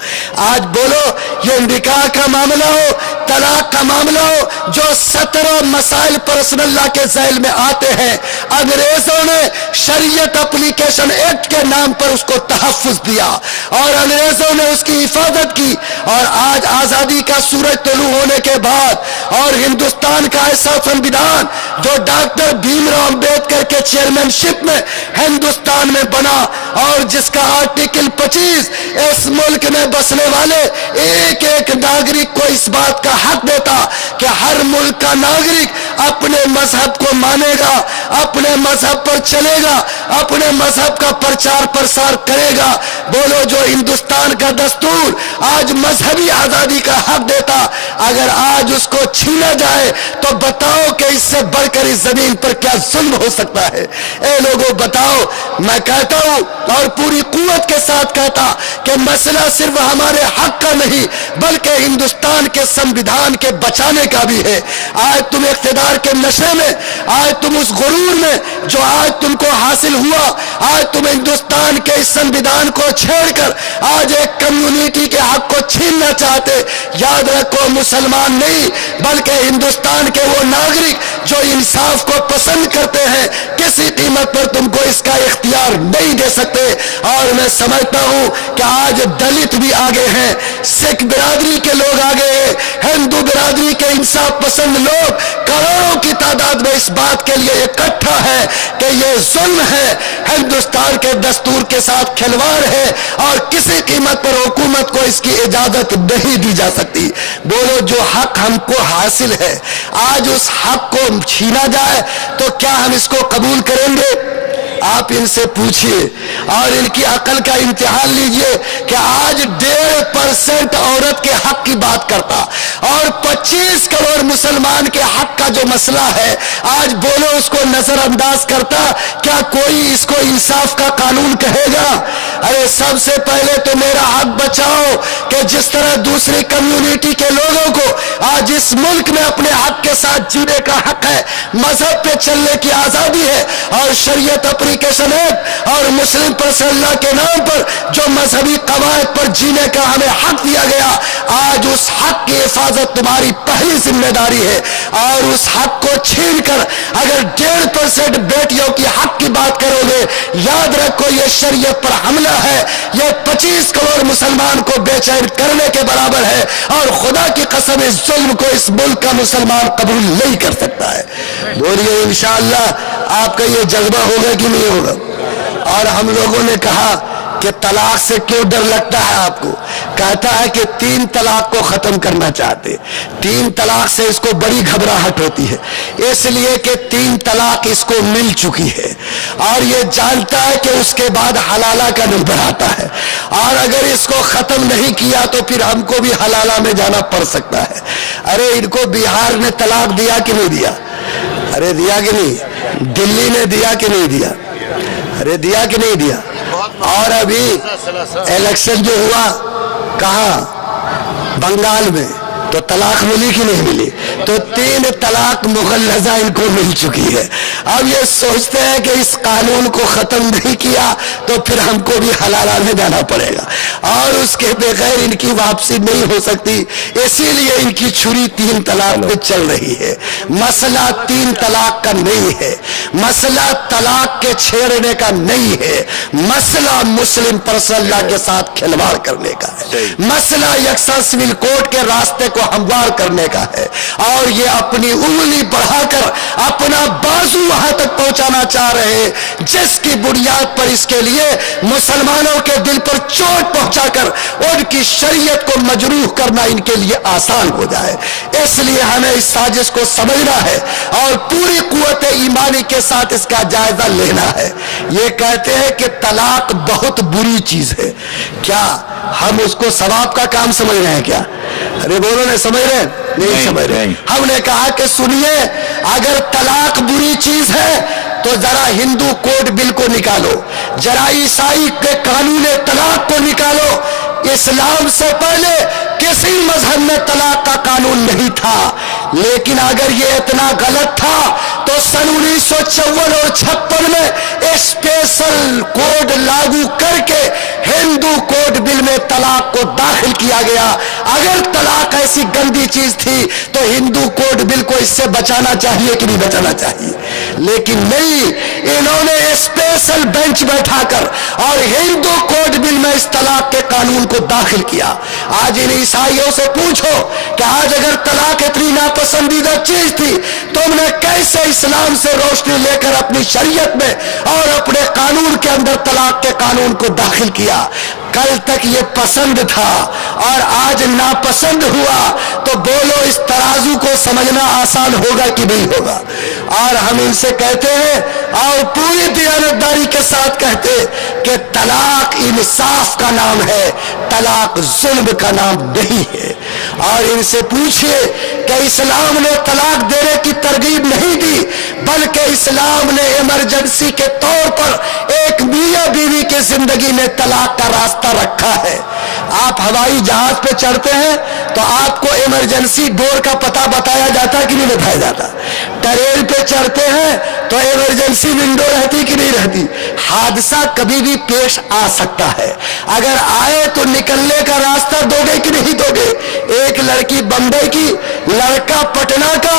آج بولو یہ نکاح کا معاملہ ہو، طلاق کا معاملہ ہو، جو 17 مسائل پرسنل لا کے ذیل میں آتے ہیں، انگریزوں نے شریعت اپلیکیشن ایکٹ کے نام پر اس کو تحفظ دیا اور انگریزوں نے اس کی حفاظت کی، اور آج آزادی کا سورج طلوع ہونے کے بعد اور ہندوستان کا ایسا سنویدھان جو ڈاکٹر بھیم راؤ امبیڈکر کے چیئرمین شپ میں ہندوستان میں بنا اور جس کا آرٹیکل 25 اس ملک میں بسنے والے ایک ایک ناگرک کو اس بات کا حق دیتا کہ ہر ملک کا ناگرک اپنے مذہب کو مانے گا، اپنے مذہب پر چلے گا، اپنے مذہب کا پرچار پرسار کرے گا۔ بولو جو ہندوستان کا دستور آج مذہبی آزادی کا حق دیتا اگر آج اس کو چھینا جائے تو بتاؤ کہ اس سے بڑھ کر اس زمین پر کیا ظلم ہو سکتا ہے؟ اے لوگوں بتاؤ۔ میں کہتا ہوں اور پوری قوت کے ساتھ کہتا کہ مسئلہ صرف ہمارے حق کا نہیں بلکہ ہندوستان کے سنویدھان کے بچانے کا بھی ہے۔ آج تم اقتدار کے نشے میں، آج تم اس غرور میں جو آج تم کو حاصل ہوا، آج تم ہندوستان کے اس سنویدھان کو چھیڑ کر آج ایک کمیونٹی کے حق کو چھیننا چاہتے۔ یاد رکھو مسلمان نہیں بلکہ ہندوستان کے وہ ناگرک جو انصاف کو پسند کرتے ہیں کسی قیمت پر تم کو اس کا اختیار نہیں دے سکتے. اور میں سمجھتا ہوں کہ آج دلت بھی آگے ہیں, سکھ برادری کے لوگ آگے ہیں, ہندو برادری کے انصاف پسند لوگ کروڑوں کی تعداد میں اس بات کے لیے اکٹھا ہے کہ یہ ظلم ہے, ہندوستان کے دستور کے ساتھ کھلواڑ ہے اور کسی قیمت پر حکومت کو اس کی اجازت نہیں دی جا سکتی. بولو جو حق ہم کو حاصل ہے آج اس حق کو چھینا جائے تو کیا ہم اس کو قبول کریں گے؟ آپ ان سے پوچھئے اور ان کی عقل کا امتحان لیجئے کہ آج 1.5% عورت کے حق کی بات کرتا اور 25 کروڑ مسلمان کے حق کا جو مسئلہ ہے آج بولو اس کو نظر انداز کرتا. کیا کوئی اس کو انصاف کا قانون کہے گا؟ ارے سب سے پہلے تو میرا حق بچاؤ کہ جس طرح دوسری کمیونٹی کے لوگوں کو آج اس ملک میں اپنے حق کے ساتھ جینے کا حق ہے, مذہب پہ چلنے کی آزادی ہے اور شریعت اپلیکیشن ایکٹ اور مسلم پرسنل لا کے نام پر جو مذہبی قواعد پر جینے کا ہمیں حق دیا گیا, آج اس حق کی حفاظت تمہاری پہلی ذمہ داری ہے. اور اس حق کو چھین کر اگر 1.5% بیٹیوں کی حق کی بات کرو گے, یاد رکھو یہ شریعت پر حملہ ہے, یہ 25 کروڑ مسلمان کو بے چین کرنے کے برابر ہے اور خدا کی قسم اس ظلم کو اس ملک کا مسلمان قبول نہیں کر سکتا ہے. بولیے انشاءاللہ آپ کا یہ جذبہ ہوگا کہ نہیں ہوگا؟ اور ہم لوگوں نے کہا کہ طلاق سے کیوں ڈر لگتا ہے آپ کو؟ کہتا ہے کہ 3 طلاق کو ختم کرنا چاہتے, 3 طلاق سے اس کو بڑی گھبراہٹ ہوتی ہے اس لیے کہ 3 طلاق اس کو مل چکی ہے اور یہ جانتا ہے کہ اس کے بعد حلالہ کا نمبر آتا ہے اور اگر اس کو ختم نہیں کیا تو پھر ہم کو بھی حلالہ میں جانا پڑ سکتا ہے. ارے ان کو بہار نے طلاق دیا کہ نہیں دیا؟ ارے دیا کہ نہیں؟ دلی نے دیا کہ نہیں دیا؟ ارے دیا کہ نہیں دیا؟ اور ابھی الیکشن جو ہوا کہاں؟ بنگال میں, تو طلاق ملی کہ نہیں ملی؟ تو 3 طلاق مغلظہ ان کو مل چکی ہے. اب یہ سوچتے ہیں کہ اس قانون کو ختم نہیں کیا تو پھر ہم کو بھی حلالہ میں جانا پڑے گا اور اس کے بغیر ان کی واپسی نہیں ہو سکتی, اسی لیے ان کی چھری 3 طلاق میں چل رہی ہے. مسئلہ 3 طلاق کا نہیں ہے, مسئلہ طلاق کے چھیڑنے کا نہیں ہے, مسئلہ مسلم پرسنل لا کے ساتھ کھلواڑ کرنے کا ہے, مسئلہ یکساں سول کوڈ کے راستے کو ہموار کرنے کا ہے اور یہ اپنی انگلی بڑھا کر اپنا بازو وہاں تک پہنچانا چاہ رہے ہیں جس کی بنیاد پر اس کے لیے مسلمانوں کے دل پر چوٹ پہنچا کر ان کی شریعت کو مجروح کرنا ان کے لیے آسان ہو جائے. اس لیے ہمیں اس سازش کو سمجھنا ہے اور پوری قوت ایمانی کے ساتھ اس کا جائزہ لینا ہے. یہ کہتے ہیں کہ طلاق بہت بری چیز ہے, کیا ہم اس کو ثواب کا کام سمجھ رہے ہیں کیا؟ ارے بولو نہیں سمجھ رہے, نہیں سمجھ رہے. ہم نے کہا کہ سنیے, اگر طلاق بری چیز ہے تو ذرا ہندو کوڈ بل کو نکالو, ذرا عیسائی کے قانون طلاق کو نکالو. اسلام سے پہلے کسی مذہب میں طلاق کا قانون نہیں تھا, لیکن اگر یہ اتنا غلط تھا تو سن 1954 اور 56 میں اسپیشل کوڈ لاگو کر کے ہندو کوڈ بل میں طلاق کو داخل کیا گیا. اگر طلاق ایسی گندی چیز تھی تو ہندو کوڈ بل کو اس سے بچانا چاہیے کہ نہیں بچانا چاہیے؟ لیکن نہیں, انہوں نے اسپیشل بینچ بیٹھا کر اور ہندو کوڈ بل میں اس طلاق کے قانون کو داخل کیا. آج ان عیسائیوں سے پوچھو کہ آج اگر طلاق اتنی ناپسندیدہ چیز تھی تم نے کیسے اسلام سے روشنی لے کر اپنی شریعت میں اور اپنے قانون کے اندر طلاق کے قانون کو داخل کیا؟ کل تک یہ پسند تھا اور آج ناپسند ہوا, تو بولو اس ترازو کو سمجھنا آسان ہوگا کہ نہیں ہوگا؟ اور ہم ان سے کہتے ہیں اور پوری دیانتداری کے ساتھ کہتے کہ طلاق انصاف کا نام ہے, طلاق ظلم کا نام نہیں ہے. اور ان سے پوچھئے کہ اسلام نے طلاق دینے کی ترغیب نہیں دی, بلکہ اسلام نے ایمرجنسی کے طور پر ایک میاں بیوی کی زندگی میں طلاق کا راستہ رکھا ہے. آپ ہوائی جہاز پہ چڑھتے ہیں تو آپ کو ایمرجنسی ڈور کا پتہ بتایا جاتا کہ نہیں بتایا جاتا؟ ٹرین پہ چڑھتے ہیں تو ایمرجنسی ونڈو رہتی کہ نہیں رہتی؟ حادثہ کبھی بھی پیش آ سکتا ہے, اگر آئے تو نکلنے کا راستہ دو گے کہ نہیں دو گے؟ ایک لڑکی بمبئی کی, لڑکا پٹنہ کا,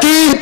3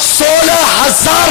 16,000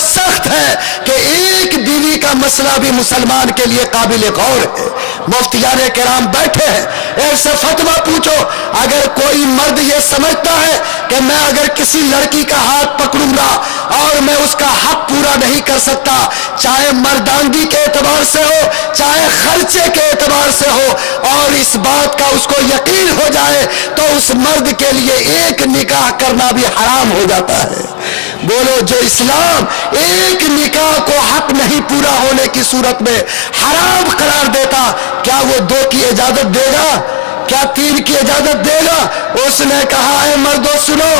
سخت ہے کہ ایک بیوی کا مسئلہ بھی مسلمان کے لیے قابل غور ہے. مفتیان کرام بیٹھے ہیں, ایک سے فتویٰ پوچھو. اگر کوئی مرد یہ سمجھتا ہے کہ میں اگر کسی لڑکی کا ہاتھ پکڑوں گا اور میں اس کا حق پورا نہیں کر سکتا, چاہے مردانگی کے اعتبار سے ہو چاہے خرچے کے اعتبار سے ہو, اور اس بات کا اس کو یقین ہو جائے تو اس مرد کے لیے ایک نکاح کرنا بھی حرام ہو جاتا ہے. بولو, جو اسلام ایک نکاح کو حق نہیں پورا ہونے کی صورت میں حرام قرار دیتا, کیا وہ 2 کی اجازت دے گا؟ کیا 3 کی اجازت دے گا؟ اس نے کہا ہے مردوں سنو,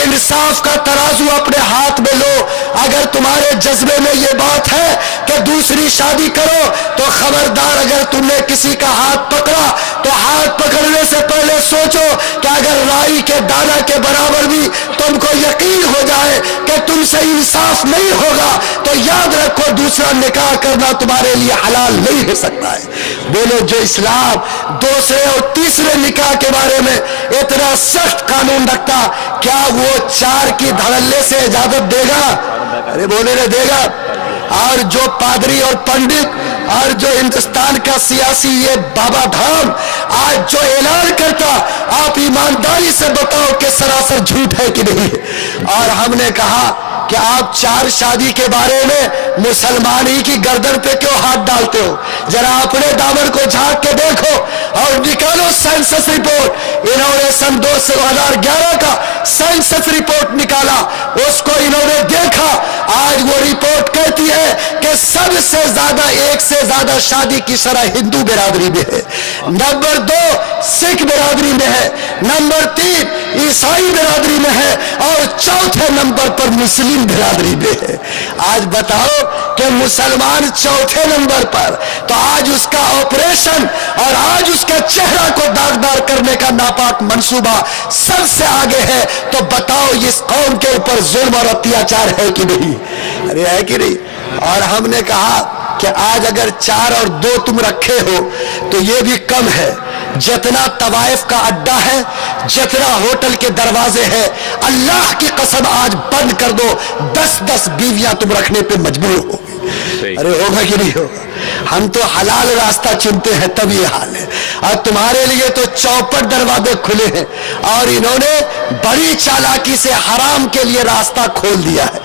انصاف کا ترازو اپنے ہاتھ میں لو. اگر تمہارے جذبے میں یہ بات ہے کہ دوسری شادی کرو تو خبردار, اگر تم نے کسی کا ہاتھ پکڑا تو ہاتھ پکڑنے سے پہلے سوچو کہ اگر رائی کے دانہ کے برابر بھی تم کو یقین ہو جائے کہ تم سے انصاف نہیں ہوگا تو یاد رکھو دوسرا نکاح کرنا تمہارے لیے حلال نہیں ہو سکتا ہے. بولو, جو اسلام دوسرے اور تیسرے نکاح کے بارے میں اتنا سخت قانون رکھتا, کیا وہ 4 کی دھڑلے سے اجازت دے گا؟ ارے بولے نہ دے گا. اور جو پادری اور پنڈت اور جو ہندوستان کا سیاسی یہ بابا دھام آج جو اعلان کرتا, آپ ایمانداری سے بتاؤ کہ سراسر جھوٹ ہے کہ نہیں. اور ہم نے کہا کہ آپ 4 شادی کے بارے میں مسلمان ہی کی گردن پہ کیوں ہاتھ ڈالتے ہو؟ ذرا اپنے دامن کو جھانک کے دیکھو اور نکالو سینسس رپورٹ. انہوں نے سن 2011 کا سینسس رپورٹ نکالا, اس کو انہوں نے دیکھا. آج وہ رپورٹ کہتی ہے کہ سب سے زیادہ 1 سے زیادہ شادی کی شرح ہندو برادری میں ہے, نمبر 2 سکھ برادری میں ہے, نمبر 3 عیسائی برادری میں ہے, اور چوتھے نمبر پر مسلم برادری میں ہے. آج بتاؤ کہ مسلمان چوتھے نمبر پر, تو آج اس کا آپریشن اور آج اس کے چہرہ کو داغدار کرنے کا ناپاک منصوبہ سب سے آگے ہے. تو بتاؤ اس قوم کے اوپر ظلم اور اتیاچار ہے کہ نہیں؟ ارے ہے کہ نہیں؟ اور ہم نے کہا کہ آج اگر 4 اور 2 تم رکھے ہو تو یہ بھی کم ہے. جتنا طوائف کا اڈا ہے, جتنا ہوٹل کے دروازے ہیں, اللہ کی قسم آج بند کر دو, 10-10 بیویاں تم رکھنے پہ مجبور ہو. ارے ہوگا کہ نہیں ہوگا؟ ہم تو حلال راستہ چنتے ہیں تب یہ حال ہے. اور تمہارے لیے تو 64 دروازے کھلے ہیں, اور انہوں نے بڑی چالاکی سے حرام کے لیے راستہ کھول دیا ہے.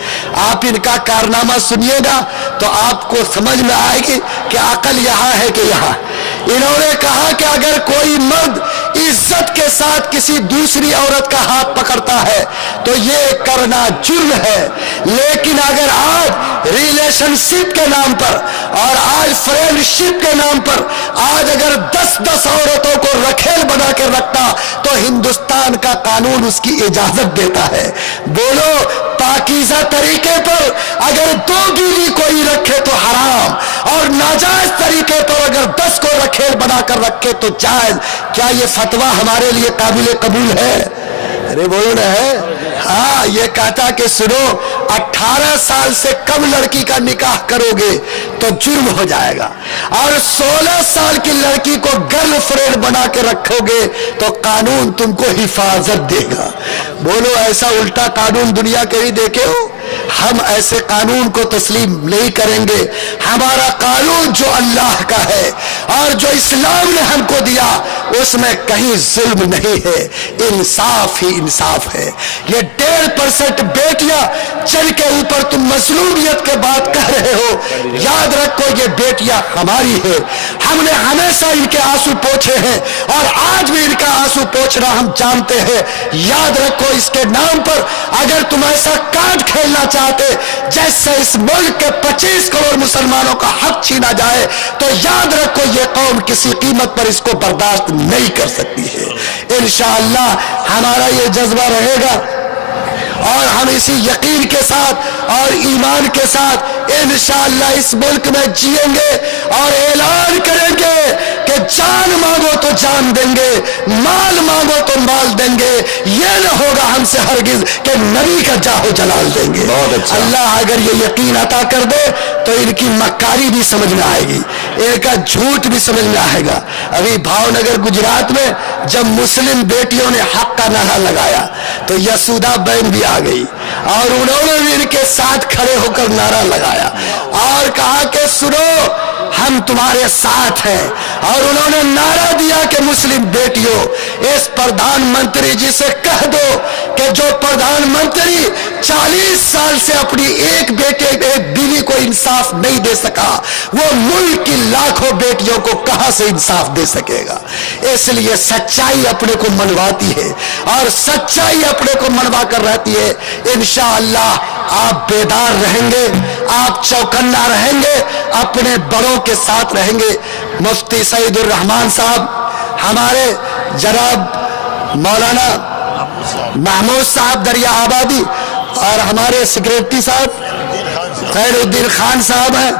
آپ ان کا کارنامہ سنیے گا تو آپ کو سمجھ میں آئے گی کہ عقل یہاں ہے کہ یہاں. انہوں نے کہا کہ اگر کوئی مرد عزت کے ساتھ کسی دوسری عورت کا ہاتھ پکڑتا ہے تو یہ کرنا جرم ہے, لیکن اگر آج ریلیشن شپ کے نام پر اور آج فرینڈ شپ کے نام پر آج اگر 10-10 عورتوں کو رکھیل بنا کے رکھتا تو ہندوستان کا قانون اس کی اجازت دیتا ہے. بولو, پاکیزہ طریقے پر اگر 2 بیوی کوئی رکھے تو حرام, اور ناجائز طریقے پر اگر 10 کو رکھیل بنا کر رکھے تو جائز. کیا یہ فتویٰ ہمارے لیے قابل قبول ہے؟ ارے بولو نہ ہے. ہاں, یہ کہتا کہ سنو, 18 سال سے کم لڑکی کا نکاح کرو گے تو جرم ہو جائے گا, اور 16 سال کی لڑکی کو گرل فرینڈ بنا کے رکھو گے تو قانون تم کو حفاظت دے گا. بولو, ایسا الٹا قانون دنیا کہیں دیکھے ہو؟ ہم ایسے قانون کو تسلیم نہیں کریں گے. ہمارا قانون جو اللہ کا ہے اور جو اسلام نے ہم کو دیا اس میں کہیں ظلم نہیں ہے, انصاف ہی انصاف ہے. یہ 1.5% بیٹیاں جن کے اوپر تم مظلومیت کے بات کہہ رہے ہو, یاد رکھو یہ بیٹیاں ہماری ہے. ہم نے ہمیشہ ان کے آنسو پوچھے ہیں اور آج بھی ان کا آنسو پوچھنا ہم جانتے ہیں. یاد رکھو, اس کے نام پر اگر تم ایسا کارڈ کھیلنا چاہتے جیسے اس ملک کے 25 کروڑ مسلمانوں کا حق چھینا جائے تو یاد رکھو یہ قوم کسی قیمت پر اس کو برداشت نہیں کر سکتی ہے. انشاءاللہ ہمارا یہ جذبہ رہے گا اور ہم اسی یقین کے ساتھ اور ایمان کے ساتھ انشاءاللہ اس ملک میں جیئیں گے اور اعلان کریں گے کہ جان مانگو تو جان دیں گے, مال مانگو تو مال دیں گے. یہ نہ ہوگا ہم سے ہرگز کہ نبی کا جاہو جلال دیں گے. اللہ اگر یہ یقین عطا کر دے تو ان کی مکاری بھی سمجھ میں آئے گی, ان کا جھوٹ بھی سمجھ میں آئے گا. ابھی بھاؤنگر گجرات میں جب مسلم بیٹیوں نے حق کا نعرہ لگایا تو یسودا بہن بھی آ گئی اور انہوں نے بھی ان کے ساتھ کھڑے ہو کر نعرہ لگایا اور کہا کہ سنو ہم تمہارے ساتھ ہیں، اور انہوں نے نعرہ دیا کہ مسلم بیٹیوں اس پردھان منتری جی سے کہہ دو کہ جو پردھان منتری 40 سال سے اپنی ایک بیوی کو انصاف نہیں دے سکا وہ ملک کی لاکھوں بیٹیوں کو کہاں سے انصاف دے سکے گا۔ اس لیے سچائی اپنے کو منواتی ہے اور سچائی اپنے کو منوا کر رہتی ہے۔ انشاءاللہ آپ بیدار رہیں گے، آپ چوکنا رہیں گے، اپنے بڑوں کے ساتھ رہیں گے۔ مفتی سعید الرحمان صاحب، ہمارے جناب مولانا محمود صاحب دریا آبادی اور ہمارے سیکریٹری صاحب خیر الدین خان صاحب ہیں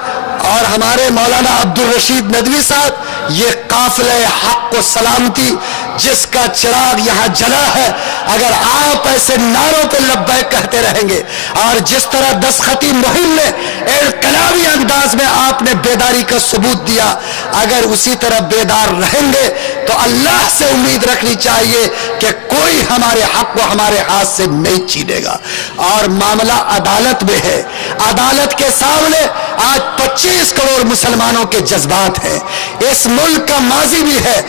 اور ہمارے مولانا عبد الرشید ندوی صاحب، یہ قافلہ حق و سلامتی جس کا چراغ یہاں جلا ہے، اگر آپ ایسے نعروں پہ لبیک کہتے رہیں گے اور جس طرح دستخطی مہم میں انقلابی انداز میں آپ نے بیداری کا ثبوت دیا، اگر اسی طرح بیدار رہیں گے تو اللہ سے امید رکھنی چاہیے کہ کوئی ہمارے حق کو ہمارے ہاتھ سے نہیں چھینے گا۔ اور معاملہ عدالت میں ہے، عدالت کے سامنے آج 25 کروڑ مسلمانوں کے جذبات ہیں، اس ملک کا ماضی بھی ہے،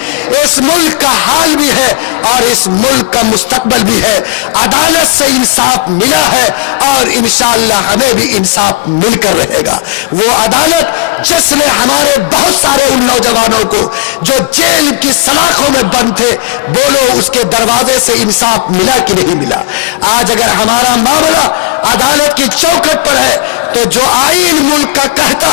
اس ملک کا حال بھی ہے اور اس ملک کا مستقبل بھی ہے۔ عدالت سے انصاف ملا ہے اور انشاءاللہ ہمیں بھی انصاف مل کر رہے گا۔ وہ عدالت جس نے ہمارے بہت سارے ان نوجوانوں کو جو جیل کی سلاخوں میں بند تھے، بولو اس کے دروازے سے انصاف ملا کہ نہیں ملا؟ آج اگر ہمارا معاملہ عدالت کی چوکھٹ پر ہے تو جو آئین ملک کا کہتا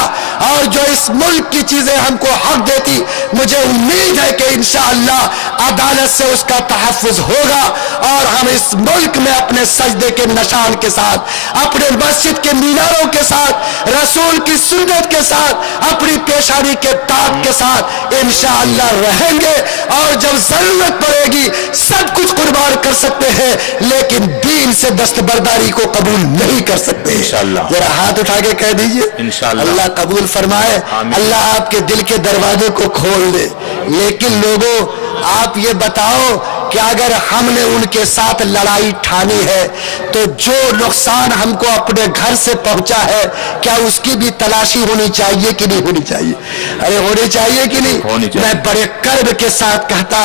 اور جو اس ملک کی چیزیں ہم کو حق دیتی، مجھے امید ہے کہ انشاءاللہ عدالت سے اس کا تحفظ ہوگا اور ہم اس ملک میں اپنے سجدے کے نشان کے ساتھ، اپنے مسجد کے میناروں کے ساتھ، رسول کی سنت کے ساتھ، اپنی پیشانی کے داغ کے ساتھ انشاءاللہ رہیں گے، اور جب ضرورت پڑے گی سب کچھ قربان کر سکتے ہیں لیکن دین سے دستبرداری کو قبول نہیں کر سکتے۔ انشاءاللہ ذرا ہاتھ اٹھا کے کہہ دیجئے انشاءاللہ اللہ قبول فرمائے، اللہ آپ کے دل کے دروازے کو کھول دے۔ لیکن لوگوں آپ یہ بتاؤ کہ اگر ہم نے ان کے ساتھ لڑائی ٹھانی ہے تو جو نقصان ہم کو اپنے گھر سے پہنچا ہے کیا اس کی بھی تلاشی ہونی چاہیے کہ نہیں ہونی چاہیے؟ ارے ہونی چاہیے کہ نہیں؟ میں بڑے کرب کے ساتھ کہتا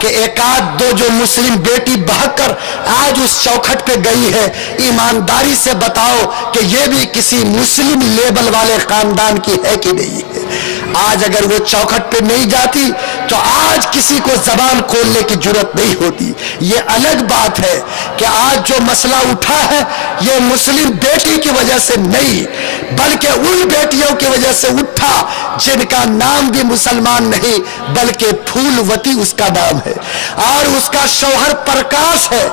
کہ ایک آدھ دو جو مسلم بیٹی بہک کر آج اس چوکھٹ پہ گئی ہے، ایمانداری سے بتاؤ کہ یہ بھی کسی مسلم لیبل والے خاندان کی ہے کہ نہیں ہے؟ آج اگر وہ چوکھٹ پہ نہیں جاتی تو آج کسی کو زبان کھولنے کی جرات نہیں ہوتی۔ یہ الگ بات ہے کہ آج جو مسئلہ اٹھا ہے یہ مسلم بیٹی کی وجہ سے نہیں بلکہ ان بیٹیوں کی وجہ سے اٹھا جن کا نام بھی مسلمان نہیں بلکہ پھولوتی اس کا نام ہے اور اس کا شوہر پرکاش ہے،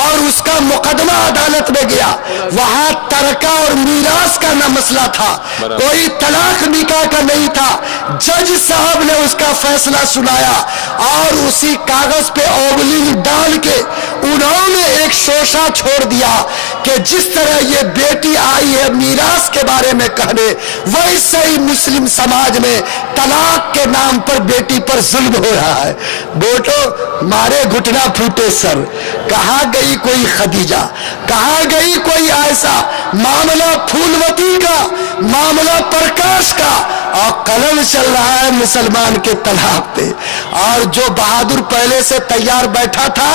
اور اس کا مقدمہ عدالت میں گیا، وہاں ترکہ اور میراث کا نہ مسئلہ تھا، کوئی طلاق نکاح کا نہیں تھا۔ جج صاحب نے اس کا فیصلہ سنایا اور اسی کاغذ پہ اوبلنگ ڈال کے انہوں نے ایک شوشہ چھوڑ دیا کہ جس طرح یہ بیٹی آئی ہے میراث کے بارے میں کہنے، ویسے ہی مسلم سماج میں طلاق کے نام پر بیٹی پر ظلم ہو رہا ہے۔ بیٹو مارے گھٹنا پھوٹے سر، کہاں گئی کوئی خدیجہ، کہاں گئی کوئی عائشہ؟ معاملہ پھولوتی کا، معاملہ پرکاش کا، اور قلم چل رہا ہے مسلمان کے طلاق پہ۔ اور جو بہادر پہلے سے تیار بیٹھا تھا،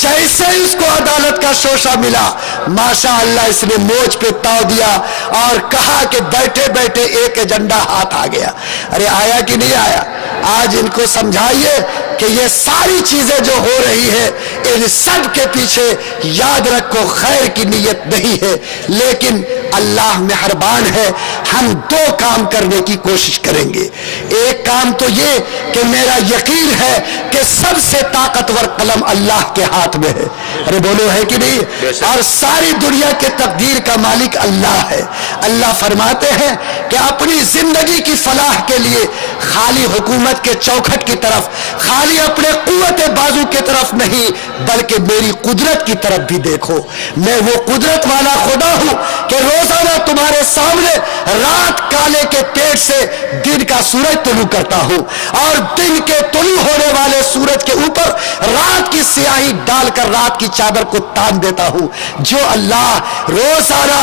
جیسے اس کو عدالت کا شوشہ ملا ماشاءاللہ اس نے موچ پہ تاؤ دیا اور کہا کہ بیٹھے بیٹھے ایک ایجنڈا ہاتھ آ گیا۔ ارے آیا کہ نہیں آیا؟ آج ان کو سمجھائیے کہ یہ ساری چیزیں جو ہو رہی ہے ان سب کے پیچھے یاد رکھو خیر کی نیت نہیں ہے، لیکن اللہ مہربان ہے، ہم دو کام کرنے کی کوشش کریں گے۔ ایک کام تو یہ کہ میرا یقین ہے کہ سب سے طاقتور قلم اللہ کے ہاتھ میں ہے، ارے بولو ہے کہ نہیں؟ اور ساری دنیا کے تقدیر کا مالک اللہ ہے۔ اللہ فرماتے ہیں کہ اپنی زندگی کی فلاح کے لیے خالی حکومت کے چوکھٹ کی طرف، خالی اپنے قوت بازو کی طرف نہیں، بلکہ میری قدرت کی طرف بھی دیکھو۔ میں وہ قدرت والا خدا ہوں کہ روزانہ تمہارے سامنے رات کالے کے پیٹ سے دن کا سورج طلوع کرتا ہوں، اور دن کے طلوع ہونے والے سورج کے اوپر رات کی سیاہی ڈال کر رات کی چادر کو تان دیتا ہوں۔ جو اللہ روزانہ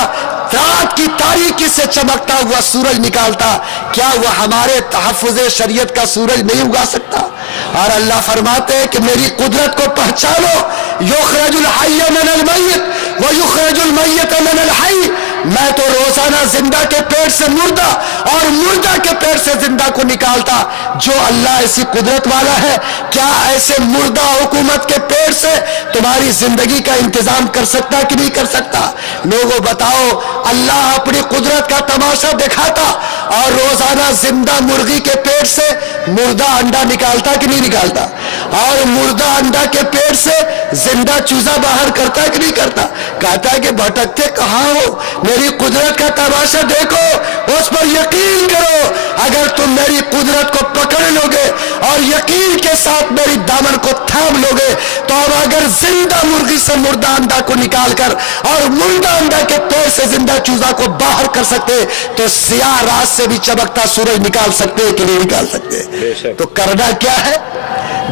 رات کی تاریکی سے چمکتا ہوا سورج نکالتا، کیا وہ ہمارے تحفظ شریعت کا سورج نہیں اگا سکتا؟ اور اللہ فرماتے ہیں کہ میری قدرت کو پہچانو، یخرج الحی من المیت ویخرج المیت من الحی۔ میں تو روزانہ زندہ کے پیٹ سے مردہ اور مردہ کے پیٹ سے زندہ کو نکالتا۔ جو اللہ ایسی قدرت والا ہے، کیا ایسے مردہ حکومت کے پیٹ سے تمہاری زندگی کا انتظام کر سکتا کہ نہیں کر سکتا؟ لوگوں بتاؤ، اللہ اپنی قدرت کا تماشا دکھاتا اور روزانہ زندہ مرغی کے پیٹ سے مردہ انڈا نکالتا کہ نہیں نکالتا؟ اور مردہ انڈا کے پیٹ سے زندہ چوزا باہر کرتا کہ نہیں کرتا؟ کہتا ہے کہ بھٹکتے کہاں ہو، میری قدرت کا تماشا دیکھو، اس پر یقین کرو۔ اگر تم میری قدرت کو پکڑ لو گے اور یقین کے ساتھ میری دامن کو تھام لو گے، تو اب اگر زندہ مرغی سے مردہ انڈا کو نکال کر اور مردہ انڈا کے پیٹ سے زندہ چوزا کو باہر کر سکتے، تو سیاہ رات سے بھی چمکتا سورج نکال سکتے کہ نہیں نکال سکتے؟ تو کرنا کیا ہے؟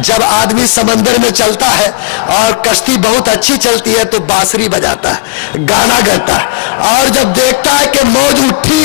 جب آدمی سمندر میں چلتا ہے اور کشتی بہت اچھی چلتی ہے تو بانسری بجاتا ہے، گانا گاتا ہے، اور جب دیکھتا ہے کہ موج اٹھی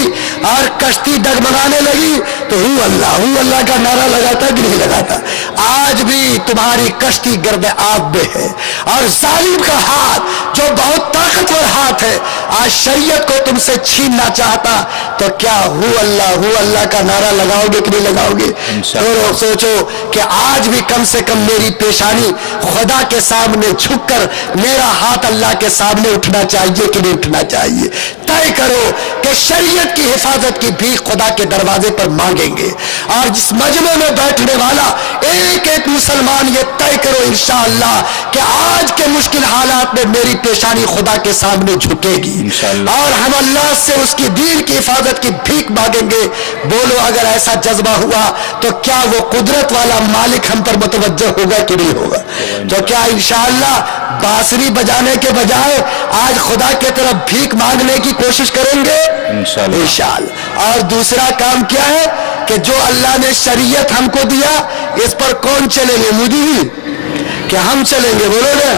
اور کشتی ڈگمگانے لگی تو ہو اللہ کا نعرہ لگاتا کہ نہیں لگاتا؟ آج بھی تمہاری کشتی گرد آب میں ہے، اور ظالم کا ہاتھ جو بہت طاقتور ہاتھ ہے آج شریعت کو تم سے چھیننا چاہتا، تو کیا ہو اللہ کا نعرہ لگاؤ گے کہ نہیں لگاؤ گے؟ تو سوچو کہ آج بھی کم سے کم میری پیشانی خدا کے سامنے جھک کر میرا ہاتھ اللہ کے سامنے اٹھنا چاہیے کہ نہیں اٹھنا چاہیے؟ طے کرو کہ شریعت کی حفاظت کی بھی خدا کے دروازے پر مانگیں گے، اور جس مجمع میں بیٹھنے والا ایک ایک مسلمان یہ طے کرو انشاءاللہ کہ آج کے مشکل حالات میں میری پیشانی خدا کے سامنے جھکے گی، اور ہم اللہ سے اس کی دین کی حفاظت کی بھیک مانگیں گے۔ بولو اگر ایسا جذبہ ہوا تو کیا وہ قدرت والا مالک ہم پر متوجہ ہوگا کہ نہیں ہوگا؟ تو کیا انشاءاللہ بانسری بجانے کے بجائے آج خدا کی طرف بھیک مانگنے کی کوشش کریں گے؟ انشاءاللہ۔ اور دوسرا کام کیا ہے کہ جو اللہ نے شریعت ہم کو دیا، اس پر کون چلیں گے؟ مودی کہ ہم چلیں گے؟ بولو نا۔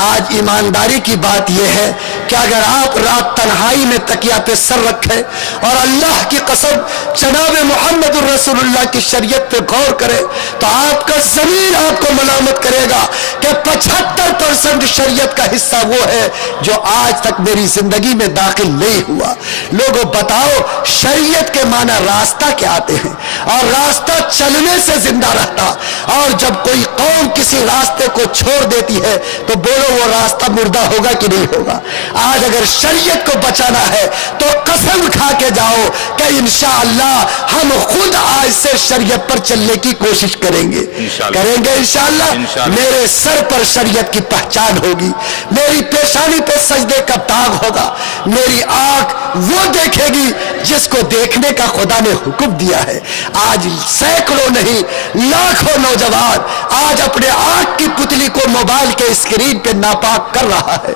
آج ایمانداری کی بات یہ ہے کہ اگر آپ رات تنہائی میں تکیہ پہ سر رکھیں اور اللہ کی قسم جناب محمد الرسول اللہ کی شریعت پہ غور کریں، تو آپ کا زمین آپ کو ملامت کرے گا کہ 75% شریعت کا حصہ وہ ہے جو آج تک میری زندگی میں داخل نہیں ہوا۔ لوگوں بتاؤ، شریعت کے معنی راستہ کیا آتے ہیں، اور راستہ چلنے سے زندہ رہتا، اور جب کوئی قوم کسی راستے کو چھوڑ دیتی ہے تو بولو وہ راستہ مردہ ہوگا کہ نہیں ہوگا؟ آج اگر شریعت کو بچانا ہے تو قسم کھا کے جاؤ کہ انشاءاللہ ہم خود آج سے شریعت پر چلنے کی کوشش کریں گے انشاءاللہ۔ میرے سر پر شریعت کی پہچان ہوگی، میری پیشانی پہ سجدے کا داغ ہوگا، میری آنکھ وہ دیکھے گی جس کو دیکھنے کا خدا نے حکم دیا ہے۔ آج سینکڑوں نہیں لاکھوں نوجوان آج اپنے آنکھ کی پتلی کو موبائل کے اسکرین پہ ناپاک کر رہا ہے،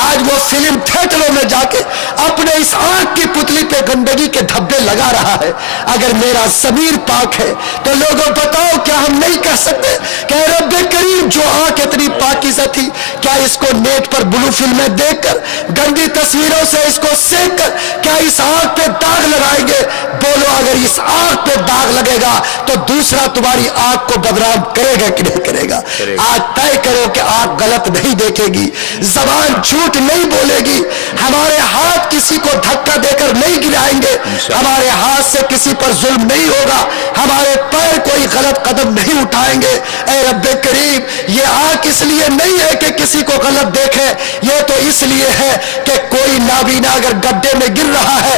آج وہ فلم تھیٹروں میں جا کے اپنے اس آنکھ کی پتلی پہ گندگی کے دھبے لگا رہا ہے۔ اگر میرا ضمیر پاک ہے تو لوگوں بتاؤ کیا ہم نہیں کہہ سکتے کہ رب کریم جو آنکھ اتنی پاکیزہ تھی، کیا اس کو نیٹ پر بلو فلمیں دیکھ کر گندی تصویروں سے اس کو سیکھ کر کیا اس آنکھ پہ داغ لگائیں گے؟ بولو اگر اس آنکھ پہ داغ لگے گا تو دوسرا تمہاری آنکھ کو بدنام کرے گا کہ نہیں کرے گا؟ آج طے کرو کہ آنکھ غلط نہیں دیکھے گی، زبان جھوٹ نہیں بولے گی، ہمارے ہاتھ کسی کو دھکا دے کر نہیں گرائیں گے، ہمارے ہاتھ سے کسی پر ظلم نہیں ہوگا، ہمارے پیر کوئی غلط قدم نہیں اٹھائیں گے۔ اے رب کریم، یہ آنکھ اس لیے نہیں ہے کہ کسی کو غلط دیکھے، یہ تو اس لیے ہے کہ کوئی نابینا اگر گڈھے میں گر رہا ہے